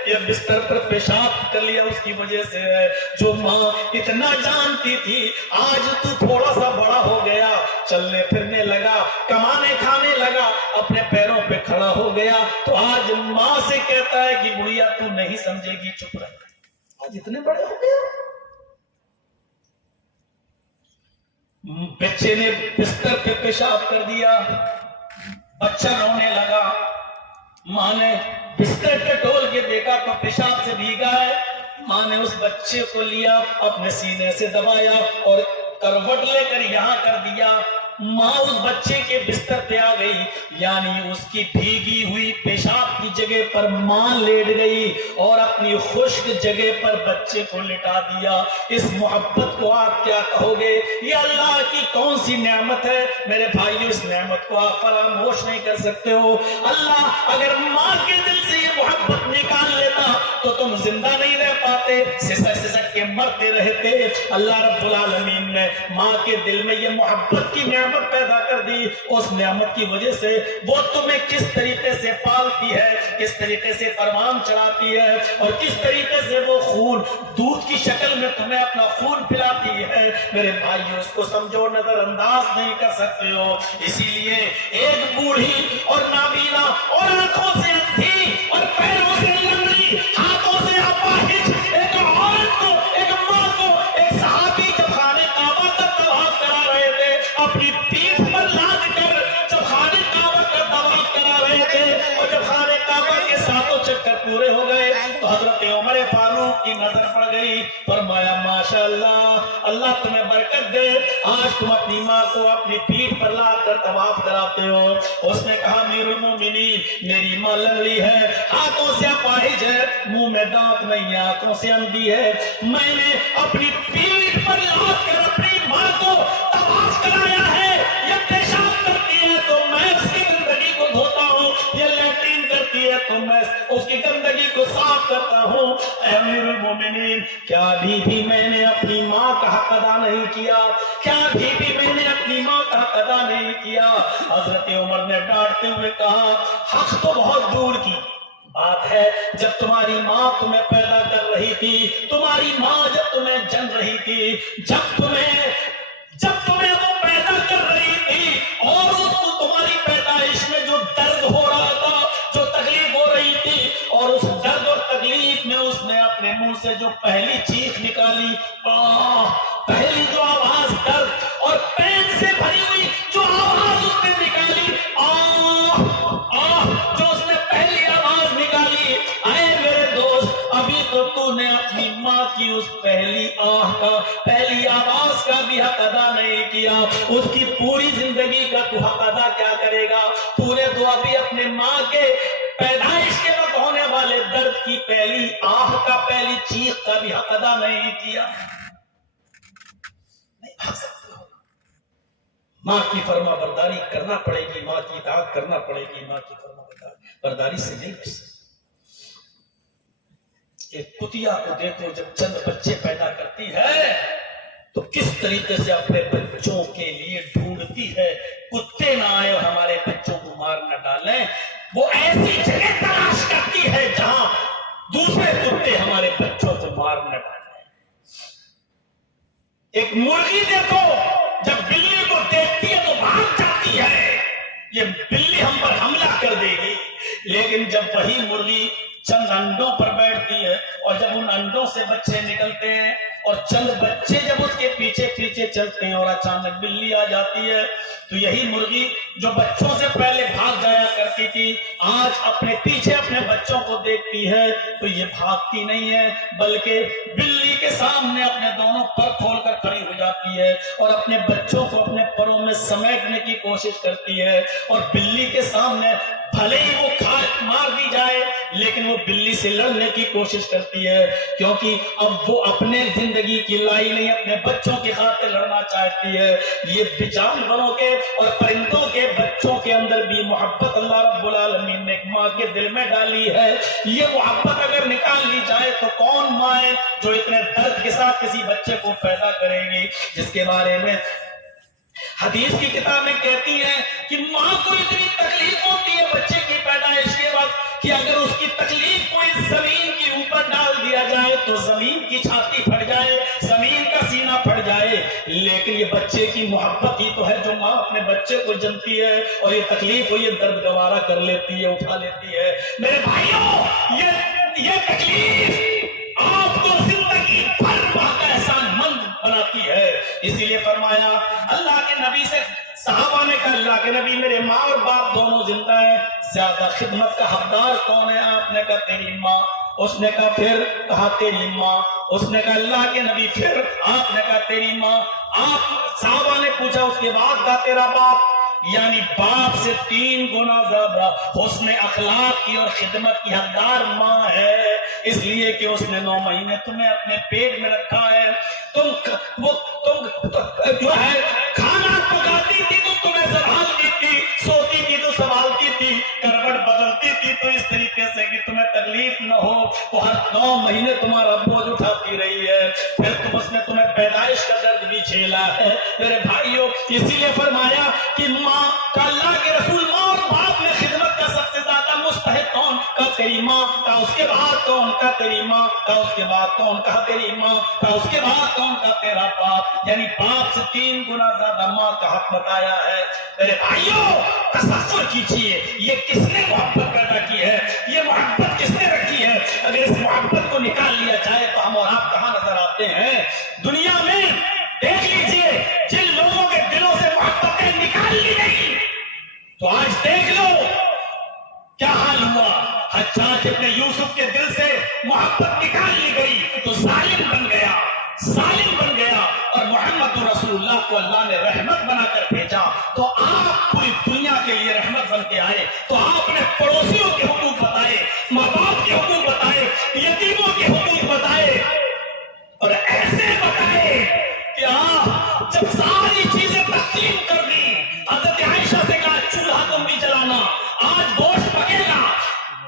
یا بستر پر پیشاب کر لیا اس کی وجہ سے ہے. جو ماں اتنا جانتی تھی آج تو تھوڑا سا بڑا ہو گیا چلنے پھرنے لگا کمانے کھانے لگا اپنے پیروں پہ کھڑا ہو گیا تو آج ماں سے کہتا ہے کہ بڑھیا تو نہیں سمجھے گی چپ رہ. آج اتنے بڑے ہو گئے بچے نے بستر پہ پیشاب کر دیا بچہ رونے لگا. ماں نے بستر پہ ٹول کے دیکھا تو پیشاب سے بھیگا ہے. ماں نے اس بچے کو لیا اپنے سینے سے دبایا اور کروٹ لے کر یہاں کر دیا. ماں اس بچے کے بستر پہ آ گئی یعنی اس کی بھیگی ہوئی پیشاب کی جگہ پر ماں لیٹ گئی اور اپنی خشک جگہ پر بچے کو لٹا دیا. اس محبت کو آپ کیا کہو گے؟ یہ اللہ کی کون سی نعمت ہے میرے بھائیو. اس نعمت کو آپ فراموش نہیں کر سکتے ہو. اللہ اگر ماں کے دل سے یہ محبت نکال لیتا تو تم زندہ نہیں رہ پاتے سسک سسک کے مرتے رہتے. اللہ رب العالمین نے ماں کے دل میں یہ محبت کی نعمت پیدا کر دی. اس نعمت کی وجہ سے وہ تمہیں کس طریقے سے پالتی ہے کس طریقے سے پروان چڑھاتی ہے اور کس طریقے سے وہ خون دودھ کی شکل میں تمہیں اپنا خون پلاتی ہے. میرے بھائیو اس کو سمجھو نظر انداز نہیں کر سکتے ہو. اسی لیے ایک بوڑھی اور نابینا اور آنکھوں سے اندھی اور پیروں سے لنگڑی ہاتھوں سے اپاہج ایک عورت کو ایک ماں کو ایک صحابی جب خانہ کعبہ کا طواف کرا رہے تھے اپنی پیٹھ پر لاد کر جب خانہ کعبہ کا طواف کرا رہے تھے اور جب خانہ کعبہ کے ساتوں چکر پورے ہو گئے تو حضرت عمر فاروق کی نظر پڑ گئی. فرمایا ماشاءاللہ اللہ تمہیں برکت دے آج تم اپنی ماں کو اپنی پیٹھ پر لاد کر طواف کراتے ہو. اس نے کہا امیر المومنین میری ماں لنگڑی ہے ہاتھوں سے اپاہج ہے منہ میں دانت نہیں ہے آنکھوں سے اندھی ہے. میں نے اپنی پیٹھ پر لاد کر اپنی ماں کو طواف کرایا ہے. یہ پیشاب کرتی ہے تو میں اس کی گندگی کو دھوتا ہوں یہ لیٹرین کرتی ہے تو میں اس کی گندگی کو صاف کرتا ہوں. اے امیر المومنین کیا ابھی بھی میں نے اپنی ماں کا حق ادا نہیں کیا کیا ابھی بھی میں نے اپنی ماں کا حق ادا نہیں کیا. حضرت عمر نے ڈانٹتے ہوئے کہا حق تو بہت دور کی بات ہے جب تمہاری ماں تمہیں پیدا کر رہی تھی، تمہاری ماں جب تمہیں جن رہی تھی، جب تمہیں وہ پیدا کر رہی تھی، اور اس کو تمہاری پیدائش میں جو درد ہو رہا تھا، جو تکلیف ہو رہی تھی، اور اس درد اور تکلیف میں اس نے اپنے منہ سے جو پہلی چیخ نکالی، پہلی جو آواز درد اور پین سے بھری ہوئی جو آواز اس نے نکالی، جو اس نے پہلی آواز نکالی، اے میرے دوست، ابھی تو نے اپنی ماں کی اس پہلی پہلی آواز کا بھی حق ادا نہیں کیا، اس کی پوری زندگی کا تو حق ادا کیا کرے گا؟ تو نے تو ابھی اپنے ماں کے پیدائش کے وقت ہونے والے درد کی پہلی کا، پہلی چیخ کا بھی حق ادا نہیں کیا۔ نہیں بھاگ سکتے ہو، ماں کی فرما برداری کرنا پڑے گی، ماں کی اطاعت کرنا پڑے گی، ماں کی فرما برداری سے نہیں بچ سکتے۔ ایک کتیا کو دیکھو جب چند بچے پیدا کرتی ہے تو کس طریقے سے اپنے بچوں کے لیے ڈھونڈتی ہے، کتے نہ آئے اور ہمارے بچوں کو مار نہ ڈالیں، وہ ایسی جگہ تلاش کرتی ہے جہاں دوسرے کتے ہمارے بچوں کو مار نہ ڈالیں۔ ایک مرغی دیکھو جب بلی کو دیکھتی ہے تو بھاگ جاتی ہے، یہ بلی ہم پر حملہ کر دے گی، لیکن جب وہی مرغی چند انڈوں پر بیٹھتی ہے اور جب ان انڈوں سے بچے نکلتے ہیں اور چند بچے جب اس کے پیچھے پیچھے چلتے ہیں اور اچانک بلی آ جاتی ہے، تو یہی مرغی جو بچوں سے پہلے بھاگ جایا کرتی تھی، آج اپنے پیچھے اپنے بچوں کو دیکھتی ہے تو یہ بھاگتی نہیں ہے، بلکہ بلی کے سامنے اپنے دونوں پر کھول کر کھڑی ہو جاتی ہے اور اپنے بچوں کو اپنے پروں میں سمیٹنے کی کوشش کرتی ہے، اور بلی کے سامنے بھلے ہی وہ مار دی جائے لیکن وہ بلی سے لڑنے کی کوشش کرتی ہے، کیونکہ اب وہ اپنے زندگی کی لڑائی نہیں، اپنے بچوں کی خاطر لڑنا چاہتی ہے۔ یہ جانوروں کے اور پرندوں کے بچوں کے اندر بھی محبت اللہ رب العالمین نے ایک ماں کے دل میں ڈالی ہے، یہ محبت اگر نکال لی جائے تو کون ماں ہے جو اتنے درد کے ساتھ کسی بچے کو پیدا کرے گی، جس کے بارے میں حدیث کی کتابیں کہتی ہیں کہ ماں کو اتنی تکلیف ہوتی ہے بچے کی پیدائش کے وقت کہ اگر اس کی تکلیف کو اس زمین کے اوپر ڈال دیا جائے تو زمین کی چھاتی پھٹ جائے، زمین کا سینہ پھٹ جائے، لیکن یہ بچے کی محبت ہی تو ہے جو ماں اپنے بچے کو جنتی ہے اور یہ تکلیف کو یہ درد گوارا کر لیتی ہے، اٹھا لیتی ہے۔ میرے بھائیوں، یہ تکلیف آپ کو زندگی بھر ماں کا احسان مند بناتی ہے، اسی لیے فرمایا اللہ کے نبی سے، صحابہ نے کہا اللہ کے نبی میرے ماں اور باپ دونوں زندہ ہیں، زیادہ خدمت کا حقدار کون ہے؟ آپ نے کہا تیری ماں۔ اس نے کہا پھر؟ کہا تیری ماں۔ اس نے کہا اللہ کے نبی پھر؟ آپ نے کہا تیری ماں۔ آپ صحابہ نے پوچھا اس کے بعد؟ کہا تیرا باپ۔ یعنی باپ سے 3 گنا زیادہ حسن اخلاق کی اور خدمت کی حقدار ماں ہے، اس لیے کہ اس نے 9 مہینے تمہیں اپنے پیٹ میں رکھا ہے، تم جو ہے کھانا پکاتی تھی تو تمہیں سنبھالتی تھی، سوتی تھی تو سنبھالتی تھی، کروٹ بدلتی تھی تو اس طریقے سے کہ تمہیں تکلیف نہ ہو، وہ ہر 9 مہینے تمہارا بوجھ اٹھاتی رہی ہے، پھر اس نے تمہیں پیدائش کا درد بھی جھیلا ہے۔ میرے بھائیوں، اسی لیے فرمایا کہ ماں کا اللہ کے رسول ماں اور باپ میں خدمت کا سب سے زیادہ مستحق کون؟ کا تیری ماں۔ کا اس کے بعد کون؟ کا تیری ماں۔ کا اس کے بعد کون؟ کا تیری ماں۔ کا اس کے بعد کون؟ کا تیرا باپ۔ یعنی باپ سے 3 گنا زیادہ ماں کا حق بتایا ہے۔ میرے بھائیوں، تصور کیجئے یہ کس نے محبت پیدا کی ہے، یہ محبت کس نے رکھی ہے؟ اگر اس محبت کو نکال لیا جائے تو ہم اور آپ کہاں نظر آتے ہیں دنیا میں؟ دیکھ لیجئے جن لوگوں کے دلوں سے محبتیں نکال لی گئی تو آج دیکھ لو کیا حال ہوا۔ حجاج ابن یوسف کے دل سے محبت نکال لی گئی تو ظالم بن گیا، ظالم بن گیا، اور محمد رسول اللہ کو اللہ نے رحمت بنا کر بھیجا تو آپ پوری دنیا کے لیے رحمت بن کے آئے، تو آپ نے پڑوسیوں کے حقوق بتائے، ماں باپ کے حقوق بتائے، یتیموں کے حقوق بتائے، اور ایسے بتائے کہ آپ جب ساری چیزیں تقسیم کر دی، حضرت عائشہ سے کہا چولہا تم بھی جلانا، آج گوشت پکے گا،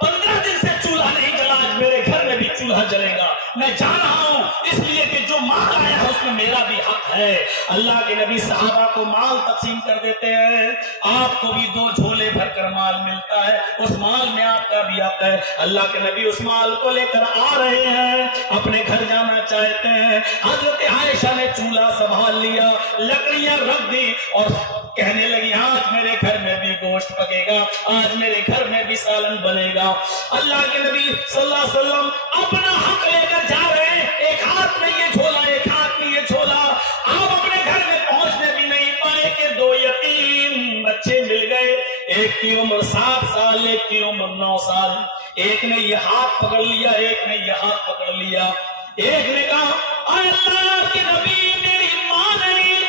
15 دن سے چولہا نہیں جلا، آج میرے گھر میں بھی چولہا جلے گا، میں جا رہا ہوں اس لیے کہ جو مال آیا ہے اس میں میرا میرا بھی حق ہے. اللہ کے نبی صحابہ کو مال تقسیم کر دیتے ہیں. آپ کو بھی 2 جھولے بھر کر مال ملتا ہے, اس مال میں آپ کا بھی حق ہے. اللہ کے نبی اس مال کو لے کر آ رہے ہیں, اپنے گھر جانا چاہتے ہیں. حضرت عائشہ نے چولہا سنبھال لیا, لکڑیاں رکھ دی اور کہنے لگی آج میرے گھر میں بھی گوشت پکے گا, آج میرے گھر میں بھی سالن بنے گا. اللہ کے نبی صلی اللہ علیہ وسلم اپنا حق لے کر جا رہے ہیں, ایک ہاتھ میں یہ جھولا, ایک ہاتھ میں یہ جھولا. آپ اپنے گھر میں پہنچنے بھی نہیں پائے کہ 2 یتیم بچے مل گئے, ایک کی عمر 7 سال, ایک کی عمر 9 سال. ایک نے یہ ہاتھ پکڑ لیا, ایک نے یہ ہاتھ پکڑ لیا. ایک نے کہا اے اللہ کے نبی میری ماں نہیں,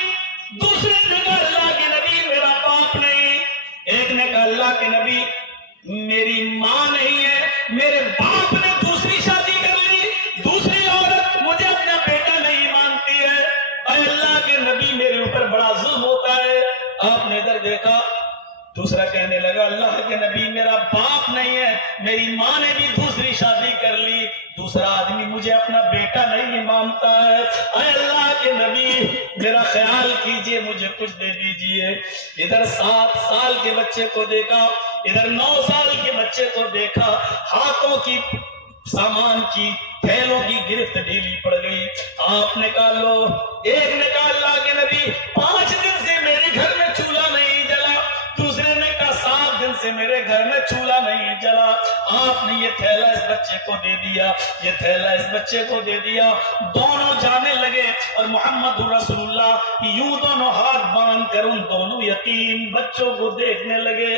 دوسرے نے کہا اللہ کے نبی میرا باپ نہیں. ایک نے کہا اللہ کے نبی میری ماں نہیں ہے, میرے باپ نے دوسری شادی کر لی, دوسری عورت مجھے اپنا بیٹا نہیں مانتی ہے. اے اللہ کے نبی میرے اوپر بڑا ظلم ہوتا ہے. آپ نے ادھر دیکھا, دوسرا کہنے لگا اللہ کے نبی میرا باپ نہیں ہے, میری ماں نے بھی دوسری شادی کر لی, دوسرا آدمی مجھے اپنا بیٹا نہیں مانتا ہے. اے اللہ کے نبی میرا خیال کیجئے, مجھے کچھ دے دیجئے. ادھر 7 سال کے بچے کو دیکھا, ادھر 9 سال کے بچے کو دیکھا, ہاتھوں کی سامان کی تھیلوں کی گرفت ڈھیلی پڑ گئی. آپ نے کہا لو. ایک نے کہا اللہ کے نبی 5 دن سے میرے گھر میں چولہا نہیں جلا, دوسرے نے کہا 7 دن سے میرے گھر میں چولہا نہیں جلا. آپ نے یہ تھیلا اس بچے کو دے دیا, یہ تھیلا اس بچے کو دے دیا. دونوں جانے لگے اور محمد رسول اللہ یوں دونوں ہاتھ باندھ کر ان دونوں یتیم بچوں کو دیکھنے لگے.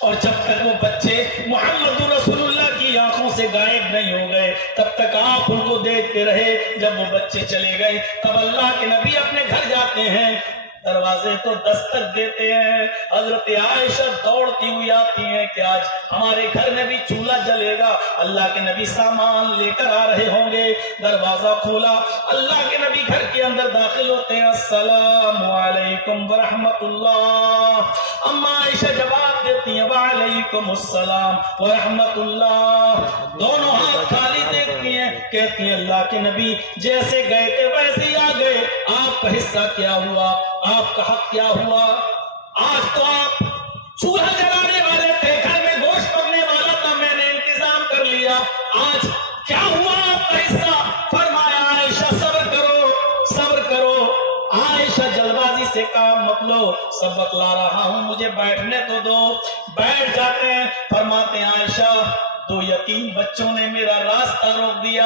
اور جب تک وہ بچے محمد رسول اللہ کی آنکھوں سے غائب نہیں ہو گئے تب تک آپ ان کو دیکھتے رہے. جب وہ بچے چلے گئے تب اللہ کے نبی اپنے گھر جاتے ہیں, دروازے کو دستک دیتے ہیں. حضرت عائشہ دوڑتی ہوئی آتی ہیں کہ آج ہمارے گھر میں بھی چولہا جلے گا. اللہ کے نبی سامان لے کر آ رہے ہوں گے. دروازہ کھولا, اللہ کے نبی گھر کے اندر داخل ہوتے ہیں. السلام علیکم ورحمت اللہ. اما عائشہ جواب دیتی ہیں وعلیکم السلام ورحمت اللہ. دونوں ہاتھ خالی دیکھتی ہیں, کہتی ہیں اللہ کے نبی جیسے گئے تھے ویسے ہی آ گئے, آپ کا حصہ کیا ہوا, آپ کا حق کیا ہوا؟ آج تو آپ چولہا جلانے والے تھے, گھر میں گوشت پکنے والا تھا, میں نے انتظام کر لیا, آج کیا ہوا آپ کا حصہ؟ فرمایا عائشہ صبر کرو, صبر کرو. عائشہ جلد بازی سے کام مت لو, سب بتلا رہا ہوں, مجھے بیٹھنے تو دو. بیٹھ جاتے ہیں. فرماتے ہیں عائشہ 2 یتیم بچوں نے میرا راستہ روک دیا.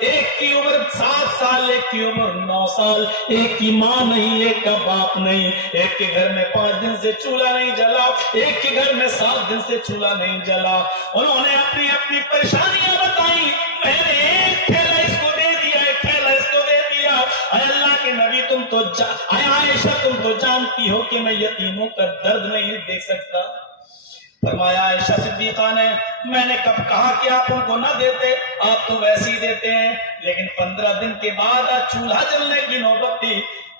ایک کی عمر 7 سال, ایک کی عمر 9 سال, ایک کی ماں نہیں, ایک کا باپ نہیں, ایک کے گھر میں 5 دن سے چولہا نہیں جلا, ایک کے گھر میں 7 دن سے چولہا نہیں جلا. انہوں نے اپنی اپنی پریشانیاں بتائی. میں نے ایک تھیلا اس کو دے دیا, ایک تھیلا اس کو دے دیا. اے اللہ کے نبی تم تو اے عائشہ تم تو جانتی ہو کہ میں یتیموں کا درد نہیں دیکھ سکتا. فرمایا عائشہ صدیقہ نے میں نے کب کہا کہ آپ ان کو نہ دیتے, آپ تو ویسے ہی دیتے ہیں. لیکن 15 دن کے بعد آج چولہا جلنے کی نوبت تھی.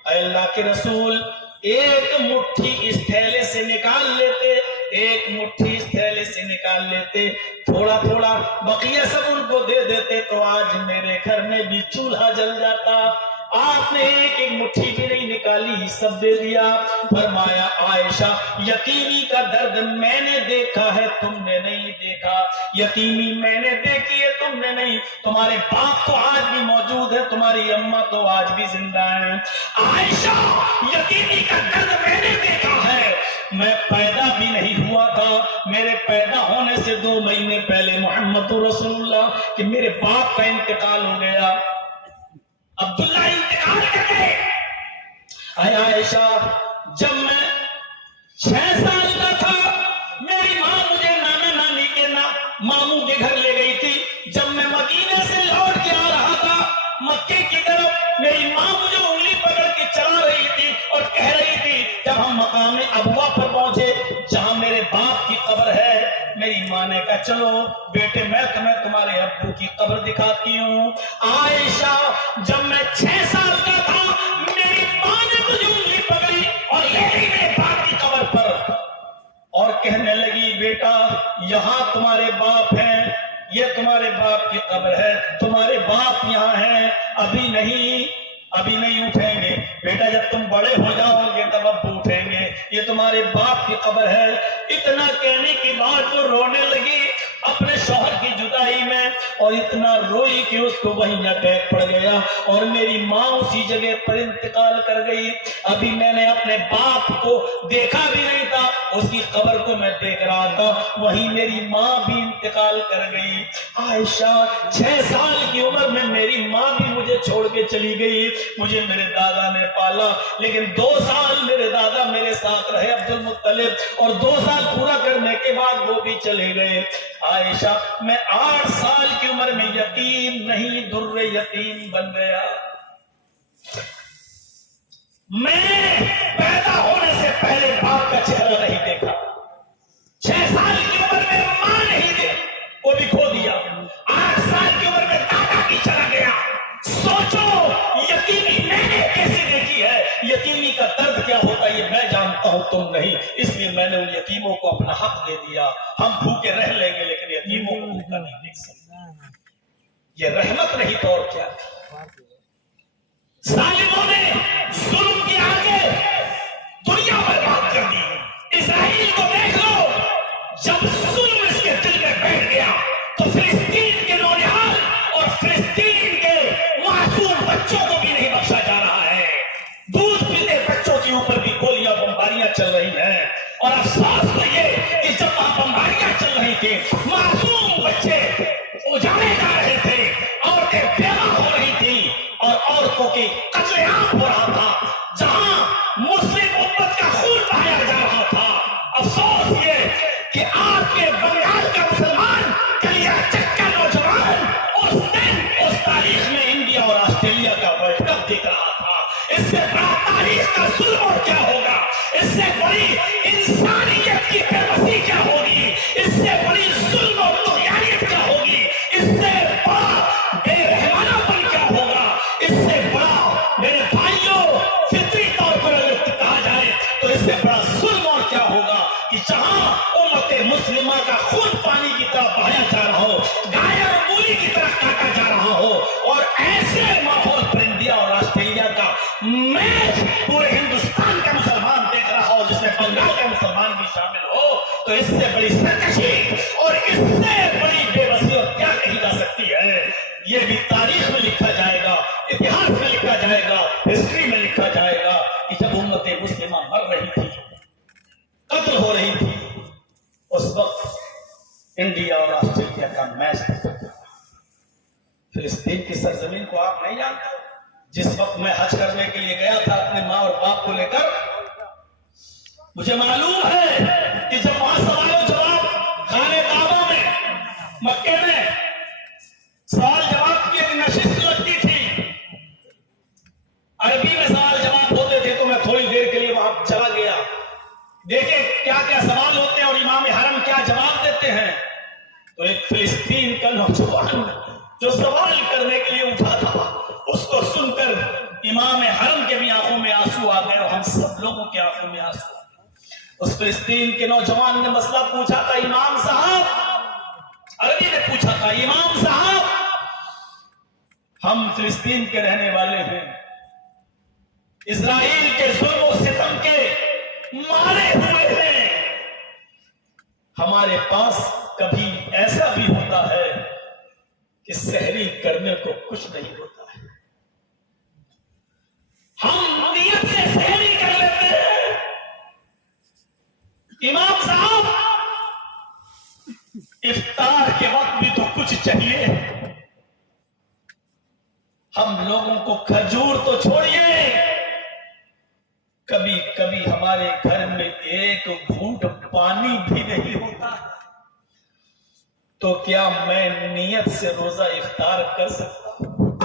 اے اللہ کے رسول ایک مٹھی اس تھیلے سے نکال لیتے, ایک مٹھی اس تھیلے سے نکال لیتے, تھوڑا تھوڑا بقیہ سب ان کو دے دیتے تو آج میرے گھر میں بھی چولہا جل جاتا. آپ نے ایک ایک مٹھی بھی نہیں نکالی, سب دے دیا. فرمایا عائشہ یتیمی کا درد میں نے دیکھا ہے, تم نے نہیں دیکھا. یتیمی میں نے دیکھی ہے, تم نے نہیں. تمہارے باپ تو آج بھی موجود ہے, تمہاری اماں تو آج بھی زندہ ہیں. عائشہ یتیمی کا درد میں نے دیکھا ہے. میں پیدا بھی نہیں ہوا تھا, میرے پیدا ہونے سے 2 مہینے پہلے محمد رسول اللہ کہ میرے باپ کا انتقال ہو گیا, عبداللہ انتقال کر گئے. اے عائشہ جب میں 6 سال کا تھا میری ماں مجھے نانا نانی کے ماموں کے گھر لے گئی تھی. جب میں مدینے سے لوٹ کے آ رہا تھا مکے کی طرف, میری ماں مجھے انگلی پکڑ کے چلا رہی تھی اور کہہ رہی تھی, جب ہم مقام ابوا پر پہنچے جہاں میرے باپ کی قبر ہے, میری ماں نے کہا چلو بیٹے میں تمہیں تمہارے ابو کی قبر دکھاتی ہوں. عائشہ جب میں 6 سال کا تھا میری ماں نے مجھے انگلی پکڑی اور لے گئی میرے باپ کی قبر پر اور کہنے لگی بیٹا یہاں تمہارے باپ ہیں, یہ تمہارے باپ کی قبر ہے, تمہارے باپ یہاں ہیں, ابھی نہیں. ابھی نہیں اٹھیں گے، بیٹا جب تم بڑے ہو جاؤ گے تب ابو اٹھیں گے، یہ تمہارے باپ کی قبر ہے۔ اتنا کہنے کے بعد وہ رونے لگی اپنے شوہر کی جدائی میں، اور اتنا روئی کہ اس کو وہیں اٹیک پڑ گیا، اور میری ماں اسی جگہ پر انتقال کر گئی۔ ابھی میں نے اپنے باپ کو دیکھا بھی نہیں تھا، اس کی قبر کو میں دیکھ رہا تھا، وہیں میری ماں بھی انتقال کر گئی۔ عائشہ 6 سال کی عمر میں میری ماں بھی مجھے چھوڑ کے چلی گئی، مجھے میرے دادا نے پالا، لیکن 2 سال میرے دادا میرے ساتھ رہے عبد المطلب، اور 2 سال پورا کرنے کے بعد وہ بھی چلے گئے۔ عائشہ میں 8 سال کی عمر میں یتیم نہیں در یتیم بن گیا۔ میں پیدا ہونے سے پہلے باپ کا چہرہ نہیں دیکھا، 6 سال کی عمر میں ماں نہیں دی، وہ بھی کھو دیا، 8 سال کی عمر میں دادا کی چلا گیا۔ سوچو یتیمی میں نے کیسے دیکھی ہے، یتیمی کا درد کیا ہوتا ہے یہ میں جانتا ہوں تم نہیں، اس لیے میں نے ان یتیموں کو اپنا حق دے دیا۔ ہم بھوکے رہ لیں گے لیکن یتیموں کو بھوکا نہیں دیکھ سکتے، یہ رحمت نہیں تو اور کیا۔ ظالموں نے ظلم کے آگے دنیا برباد کر دی۔ اسرائیل کو دیکھ لو، جب ظلم اس کے دل میں بیٹھ گیا تو فلسطین کے نوجوان اور فلسطین کے معصوم بچوں کو بھی نہیں بخشا جا رہا ہے۔ دودھ پیتے بچوں کے اوپر بھی گولیاں بمباریاں چل رہی ہیں، اور افسوس تو یہ کہ جب وہاں بمباریاں چل رہی تھی معصوم بچے اجاڑے جا رہے تھے، عورتیں بیوہ ہو رہی تھی، اور عورتوں کی قتل عام ہو رہا تھا، جہاں مسلم امت کا خون بہایا جا رہا تھا۔ افسوس یہ کہ آپ کے بنگال کا مسلمان کلیا چک کا نوجوان اس دن اس تاریخ میں انڈیا اور آسٹریلیا کا ورلڈ کپ دیکھ رہا تھا۔ اس سے بڑا تاریخ کا ظلم اور کیا ہوگا، اس سے بڑی انسانیت کی بے بسی کیا ہوگی، اس سے بڑی ظلم اور طغیانیت کیا ہوگی، اس سے بڑا بے رحمانہ پن کیا ہوگا، اس سے بڑا میرے بھائیوں فطری طور پر اگر کہا جائے تو اس سے بڑا ظلم اور کیا ہوگا کہ جہاں امت مسلمہ کا خون پانی کی طرح بہایا جا رہا ہو، گائے اور مولی کی طرح کاٹا جا رہا ہو، اور ایسے ماحول پر انڈیا اور آسٹریلیا کا میچ پورے ہندوستان کا مسلمان دیکھ رہا ہو جس میں بنگال کا مسلمان بھی شامل ہو، تو اس سے بڑی سرکشی اور اس سے بڑی بے بسی اور کیا کہی جا سکتی ہے۔ یہ بھی تاریخ میں لکھا جائے گا، اتہاس میں لکھا جائے گا، ہسٹری میں لکھا جائے گا کہ جب امت مسلمہ مر رہی تھی، قتل ہو رہی تھی، اس وقت انڈیا اور آسٹریلیا کا میچ دیکھا تھا۔ فلسطین کی سرزمین کو آپ نہیں جانتے؟ جس وقت میں حج کرنے کے لیے گیا تھا اپنے ماں اور باپ کو لے کر، مجھے معلوم ہے کہ جب وہاں سوال و جواب خانے کعبہ میں مکے میں سوال جواب کی ایک نشست لگتی تھی، عربی میں سوال جواب ہوتے تھے، تو میں تھوڑی دیر کے لیے وہاں چلا گیا، دیکھیں کیا کیا سوال ہوتے ہیں اور امام حرم کیا جواب دیتے ہیں۔ تو ایک فلسطین کا نوجوان جو سوال کرنے کے لیے اٹھا تھا، اس کو سن کر امام حرم کے بھی آنکھوں میں آنسو آ گئے اور ہم سب لوگوں کے آنکھوں میں آنسو آ گئے۔ اس فلسطین کے نوجوان نے مسئلہ پوچھا تھا، امام صاحب، عربی نے پوچھا تھا، امام صاحب ہم فلسطین کے رہنے والے ہیں، اسرائیل کے ظلم و ستم کے مارے ہوئے ہیں، ہمارے پاس کبھی ایسا بھی ہوتا ہے کہ سحری کرنے کو کچھ نہیں ہوتا ہے، ہم نیت سے سحری کر لیتے ہیں، امام صاحب افطار کے وقت بھی تو کچھ چاہیے، ہم لوگوں کو کھجور تو چھوڑیے، کبھی کبھی ہمارے گھر میں ایک گھونٹ پانی بھی نہیں ہوتا، تو کیا میں نیت سے روزہ افطار کر سکتا ہوں؟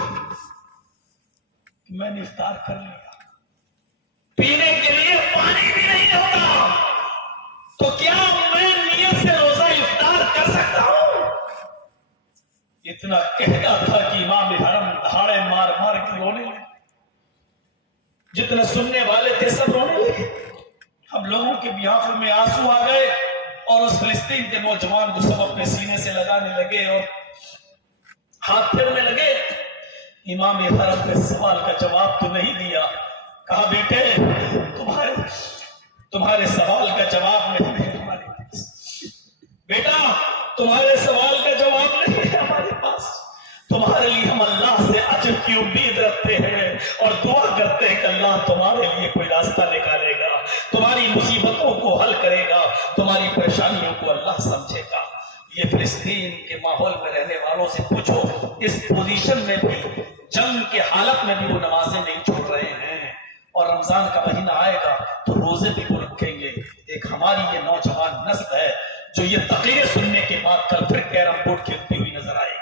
میں نے افطار کر لیا، پینے کے لیے پانی بھی نہیں ہوتا، تو کیا میں نیت سے روزہ افطار کر سکتا ہوں؟ اتنا کہتا تھا کہ امام حرم دھاڑے مار مار کے رونے لگے، جتنے سننے والے تھے سب رونے لگے، ہم لوگوں کے بھی آنکھوں میں آنسو آ گئے، اور اس فلسطین کے نوجوان کو سب اپنے سینے سے لگانے لگے اور ہاتھ پھیرنے لگے۔ امام حرم نے سوال کا جواب تو نہیں دیا. کہا بیٹے تمہارے سوال کا جواب نہیں ہے ہمارے پاس. بیٹا تمہارے سوال کا جواب نہیں ہے ہمارے پاس. تمہارے لیے ہم اللہ سے اجر کی امید رکھتے ہیں اور دعا کرتے ہیں کہ اللہ تمہارے لیے کوئی راستہ نکالے گا, تمہاری مصیبتوں کو حل کرے گا, تمہاری پریشانیوں کو اللہ سمجھے گا. یہ فلسطین کے ماحول میں رہنے والوں سے پوچھو, اس پوزیشن میں بھی, جنگ کے حالت میں بھی وہ نمازیں نہیں چھوڑ رہے ہیں. اور رمضان کا مہینہ آئے گا تو روزے بھی وہ رکھیں گے. ایک ہماری یہ نوجوان نسل ہے جو یہ تقریر سننے کے بعد کل پھر کیرم بورڈ کھیلتی ہوئی نظر آئے گی,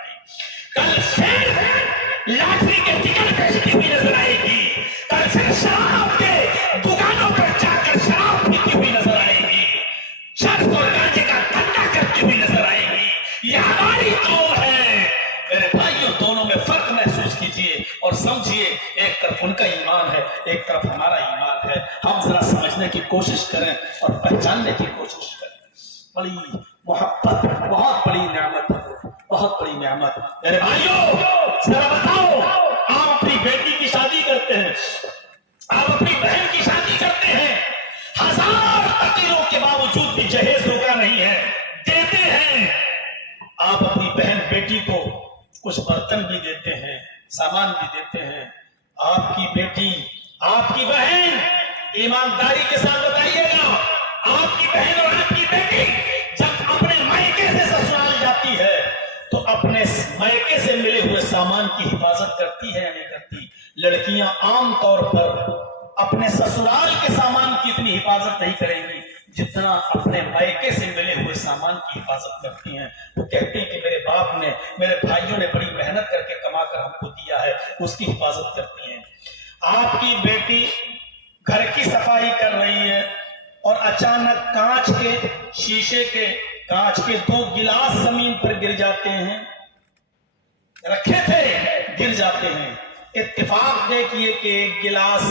کل پھر لاٹری کے ٹکٹ بیچتی ہوئی نظر آئے گی, کل پھر شراب کے دکانوں پر جا کر شراب پیتی ہوئی نظر آئے گی, چرس اور گانجے کا دھندا کرتی ہوئی نظر آئے گی. یہ ہماری قوم ہے. میرے بھائیوں, دونوں میں فرق محسوس کیجئے اور سمجھیے, ایک طرف ان کا ایمان ہے, ایک طرف ہمارا ایمان ہے. ہم ذرا سمجھنے کی کوشش کریں اور پہچاننے کی کوشش کریں. بڑی محبت, بہت بڑی نعمت, بہت بڑی نعمت. میرے بھائیوں ذرا بتاؤ, آپ اپنی بیٹی کی شادی کرتے ہیں, آپ اپنی بہن کی شادی کرتے ہیں, 1000 تقریروں کے باوجود بھی جہیز روکا نہیں ہے, دیتے ہیں. آپ اپنی بہن بیٹی کو کچھ برتن بھی دیتے ہیں, سامان بھی دیتے ہیں. آپ کی بیٹی, آپ کی بہن, ایمانداری کے ساتھ بتائیے گا, آپ کی بہن اور آپ کی بیٹی جب اپنے مائکے سے سسرال جاتی ہے تو اپنے مائکے سے ملے ہوئے سامان کی حفاظت کرتی ہے یا نہیں کرتی؟ لڑکیاں عام طور پر اپنے سسرال کے سامان کی اتنی حفاظت نہیں کریں گی جتنا اپنے مائکے سے ملے ہوئے سامان کی حفاظت کرتی ہیں. وہ کہتے ہیں کہ میرے باپ نے, میرے بھائیوں نے بڑی محنت کر کے کما کر ہم کو دیا ہے, اس کی حفاظت کرتی ہیں. آپ کی بیٹی گھر کی صفائی کر رہی ہے اور اچانک کانچ کے, شیشے کے کانچ کے 2 گلاس زمین پر گر جاتے ہیں, رکھے تھے گر جاتے ہیں. اتفاق دیکھیے کہ ایک گلاس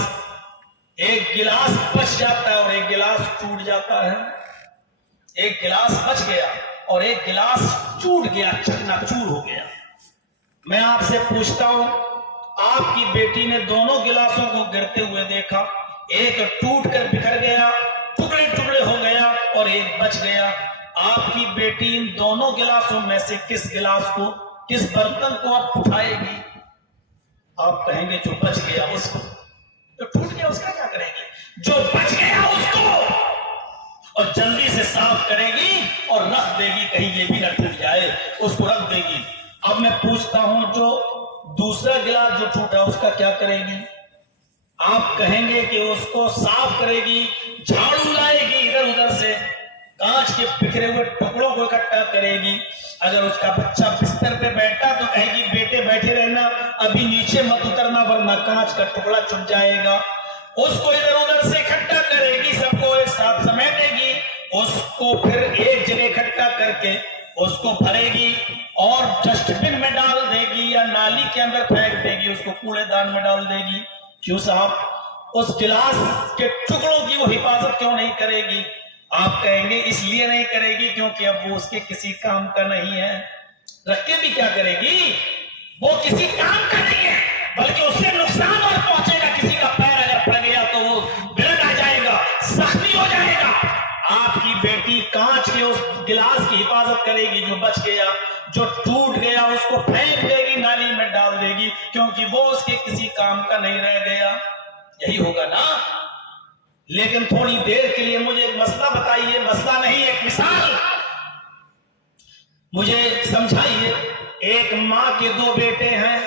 بچ جاتا ہے اور ایک گلاس ٹوٹ جاتا ہے. ایک گلاس بچ گیا اور ایک گلاس ٹوٹ گیا, چکنا چور ہو گیا. میں آپ سے پوچھتا ہوں, آپ کی بیٹی نے دونوں گلاسوں کو گرتے ہوئے دیکھا, ایک ٹوٹ کر بکھر گیا, ٹکڑے ٹکڑے ہو گیا اور ایک بچ گیا. آپ کی بیٹی ان دونوں گلاسوں میں سے کس گلاس کو, کس برتن کو آپ اٹھائے گی؟ آپ کہیں گے جو بچ گیا اس کو. جو ٹوٹ گیا اس کا کیا کرے گی؟ جو بچ گیا اس کو, اور جلدی سے صاف کرے گی اور رکھ دے گی, کہیں یہ بھی نہ ٹوٹ جائے, اس کو رکھ دے گی. اب میں پوچھتا ہوں, جو دوسرا گلاس جو ٹوٹا اس کا کیا کرے گی؟ آپ کہیں گے کہ اس کو صاف کرے گی, جھاڑو لائے گی ادھر ادھر سے, کانچ کے بکھرے ہوئے ٹکڑوں کو اکٹھا کرے گی. اگر اس کا بچہ بستر پہ بیٹھا تو کہے گی بیٹے بیٹھے رہنا, ابھی نیچے مت اترنا ورنہ کانچ کا ٹکڑا چپ جائے گا. اس کو ادھر ادھر سے اکٹھا کرے گی, سب کو ایک ساتھ سمیٹے گی, اس کو پھر ایک جگہ اکٹھا کر کے اس کو بھرے گی اور ڈسٹ بن میں ڈال دے گی یا نالی کے اندر پھینک دے گی, اس کو کوڑے دان میں ڈال دے گی. کیوں صاحب؟ اس گلاس کے ٹکڑوں کی وہ حفاظت کیوں نہیں کرے گی؟ آپ کہیں گے اس لیے نہیں کرے گی کیونکہ اب وہ اس کے کسی کام کا نہیں ہے. رکھ کے بھی کیا کرے گی؟ وہ کسی کام کا نہیں ہے, بلکہ اس سے نقصان اور پہنچے گا. کسی کا پیر اگر پڑ گیا تو وہ بلڈ آ جائے گا, زخمی ہو جائے گا. آپ کی بیٹی کانچ کے اس گلاس کی حفاظت کرے گی, جو بچ گیا, جو ٹوٹ گیا اس کو پھینک دے گی, نالی میں ڈال دے گی, کیونکہ وہ اس کے کسی کام کا نہیں رہ گیا. یہی ہوگا نا؟ لیکن تھوڑی دیر کے لیے مجھے ایک مسئلہ بتائیے, مسئلہ نہیں ایک مثال مجھے سمجھائیے. ایک ماں کے 2 بیٹے ہیں,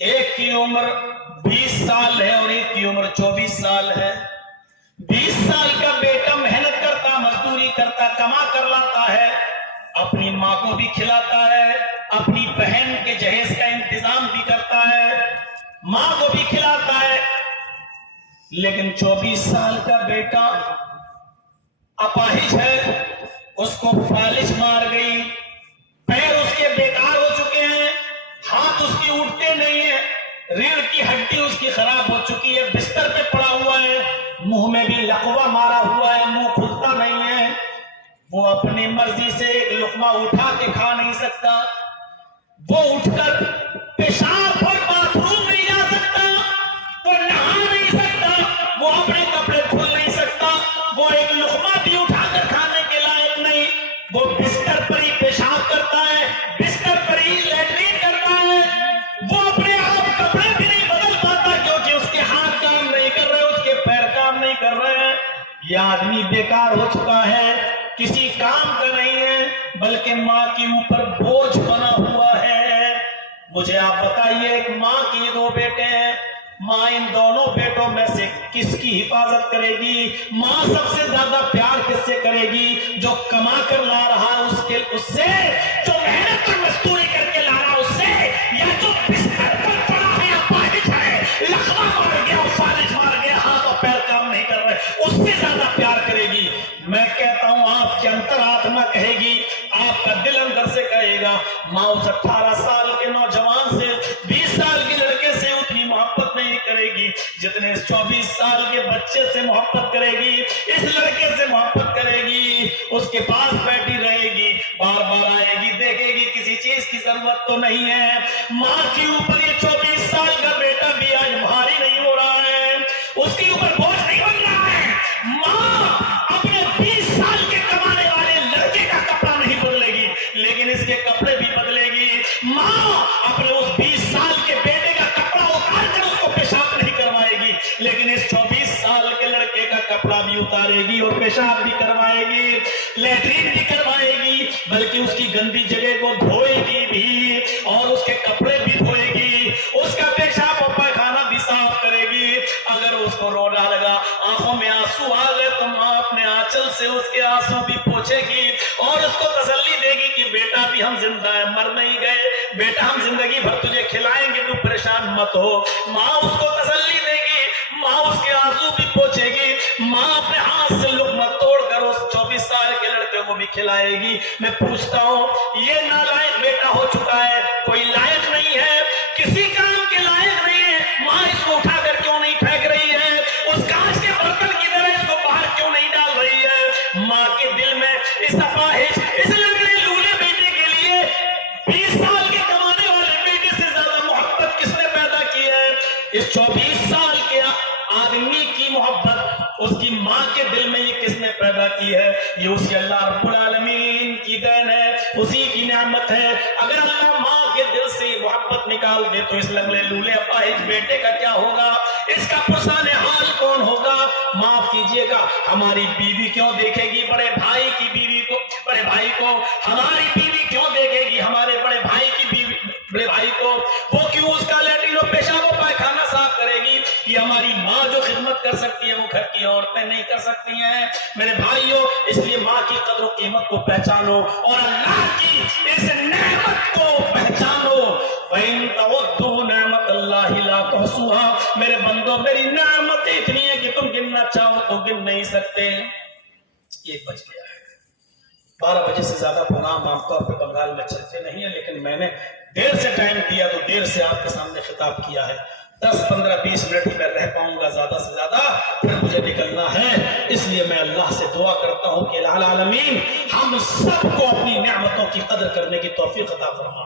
ایک کی عمر 20 سال ہے اور ایک کی عمر 24 سال ہے. 20 سال کا بیٹا محنت کرتا, مزدوری کرتا, کما کر لاتا ہے, اپنی ماں کو بھی کھلاتا ہے, اپنی بہن کے جہیز کا انتظام بھی کرتا ہے, ماں کو بھی کھلاتا ہے. لیکن 24 سال کا بیٹا اپاہج ہے, اس کو فالج مار گئی, پیر اس کے بیکار ہو چکے ہیں, ہاتھ اس کی اٹھتے نہیں ہیں, ریڑھ کی ہڈی اس کی خراب ہو چکی ہے, بستر پہ پڑا ہوا ہے, منہ میں بھی لقوہ مارا ہوا ہے, منہ کھلتا نہیں ہے. وہ اپنی مرضی سے ایک لقمہ اٹھا کے کھا نہیں سکتا, وہ اٹھ کر پیشاب اور بات یہ آدمی بیکار ہو چکا ہے، کسی کام کا نہیں ہے، بلکہ ماں کے اوپر بوجھ بنا ہوا ہے۔ مجھے آپ بتائیے، ایک ماں کی 2 بیٹے ہیں، ماں ان دونوں بیٹوں میں سے کس کی حفاظت کرے گی؟ ماں سب سے زیادہ پیار کس سے کرے گی؟ جو کما کر لا رہا اس سے، جو محنت پر مزدوری کر کے لا رہا اس سے، یا جو بستر پر پڑا ہے اپاہج ہے، لقمہ مار گیا فالج مار گیا، ہاتھ اور پیر کام نہیں کر رہے، اس سے زیادہ پیار کرے گی؟ میں کہتا ہوں آپ کے انتر آتما کہے گی، آپ کا دل اندر سے کہے گا، ماں اس 18 سال کے نوجوان سے، 20 سال کے لڑکے سے اتنی محبت نہیں کرے گی جتنے اس 24 سال کے بچے سے محبت کرے گی، اس لڑکے سے محبت کرے گی، اس کے پاس بیٹھی رہے گی، بار بار آئے گی، دیکھے گی کسی چیز کی ضرورت تو نہیں ہے۔ ماں کے اوپر یہ 24 سال کا بیٹا بھی آج بھاری نہیں ہو رہا ہے، اس کے اوپر بوجھ نہیں بن رہا ہے۔ ماں اپنے 20 سال کے کمانے والے لڑکے کا کپڑا نہیں بدلے گی، لیکن اس کے کپڑے بھی بدلے گی۔ ماں اپنے اس 20 سال کے بیٹے کا کپڑا اتار کر اس کو پیشاب نہیں کروائے گی، لیکن اس 24 سال کے لڑکے کا کپڑا بھی اتارے گی اور پیشاب بھی کروائے گی، لیٹرین بھی کروائے گی، بلکہ اس کی گندی جگہ کو دھوئے گی بھی، اور اس کے کپڑے بھی دھوئے گی، اس کا پیشاب اور پائخانہ بھی صاف کرے گی۔ اگر اس کو رونا لگا، آنکھوں میں آنسو آ گئے، تو ماں اپنے آنچل سے اس کے آنسو بھی پوچھے گی اور اس کو تسلی دے گی کہ بیٹا بھی ہم زندہ ہیں، مر نہیں گئے، بیٹا ہم زندگی بھر تجھے کھلائیں گے، تو پریشان مت ہو۔ ماں اس کو تسلی دے گی، ماں اس کے آنسو بھی پوچھے گی، ماں اپنے ہاتھ سے لقمہ توڑ کر اس 24 سال کے لڑکے کو بھی کھلائے گی۔ میں پوچھتا ہوں، یہ نالائق بیٹا ہو چکا ہے، کوئی لائق نہیں ہے، کسی کام کے لائق نہیں ہے، ماں اس کو اٹھا کر کیوں نہیں پھینک رہی ہے؟ اس کانچ کے برتن کی طرح اس کو باہر کیوں نہیں ڈال رہی ہے؟ ماں کے دل میں اس اپاہج، اس لنگڑے لولے بیٹے کے لیے 20 سال کے کمانے والے بیٹے سے زیادہ محبت کس نے پیدا کی ہے؟ اس 24 سال کے آدمی کی محبت اس کی ماں کے دل میں یہ کس نے پیدا کی ہے؟ یہ اسی اللہ رب العالمین کی دین ہے، اسی کی نعمت ہے۔ اگر اللہ ماں کے دل سے یہ محبت نکال دے تو اس لنگڑے لولے اپاہج بیٹے کا کیا ہوگا؟ اس کا پرسان حال کون ہوگا؟ معاف کیجئے گا، ہماری بیوی کیوں دیکھے گی بڑے بھائی کی بیوی کو، بڑے بھائی کو؟ ہماری بیوی کیوں دیکھے گی ہمارے بڑے بھائی کی بیوی، بڑے بھائی کو؟ وہ کیوں اس کا لیٹرین و پیشاب و پائخانہ صاف کرے گی؟ یہ ہماری ماں جو خدمت کر سکتی ہے وہ گھر کی عورتیں نہیں کر سکتی ہیں۔ میرے بھائیوں، اس لیے ماں کی قدر و قیمت کو پہچانو اور اللہ کی اس نعمت کو پہچانو۔ وَإِن تَعُدُّوا نِعْمَتَ اللَّهِ لَا تُحْصُوهَا، میرے بندو، میری نعمت اتنی ہے کہ تم گننا چاہو تو گن نہیں سکتے۔ 1 بج گیا ہے، 12 بجے سے زیادہ پروگرام عام طور پہ بنگال میں چلتے نہیں ہیں، لیکن میں نے دیر سے ٹائم دیا تو دیر سے آپ کے سامنے خطاب کیا ہے۔ 10 15 20 منٹ ہی میں رہ پاؤں گا زیادہ سے زیادہ، پھر مجھے نکلنا ہے۔ اس لیے میں اللہ سے دعا کرتا ہوں کہ الہ العالمین ہم سب کو اپنی نعمتوں کی قدر کرنے کی توفیق عطا فرما،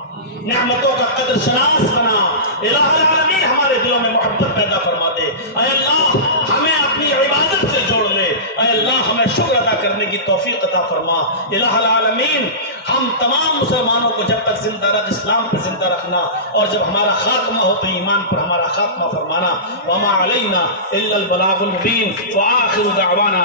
نعمتوں کا قدر شناس بنا۔ الہ العالمین ہمارے دلوں میں محبت پیدا فرما دے۔ اے اللہ ہمیں اپنی عبادت سے جوڑ لے، اے اللہ ہمیں شکر ادا کرنے کی توفیق عطا فرما۔ الہ العالمین ہم تمام مسلمانوں کو جب تک زندہ رکھ، اسلام پہ زندہ رکھنا، اور جب ہمارا خاتمہ ہو تو ایمان پر ہمارا خاتمہ فرمانا۔ وما علینا الا البلاغ المبین، وآخر دعوانا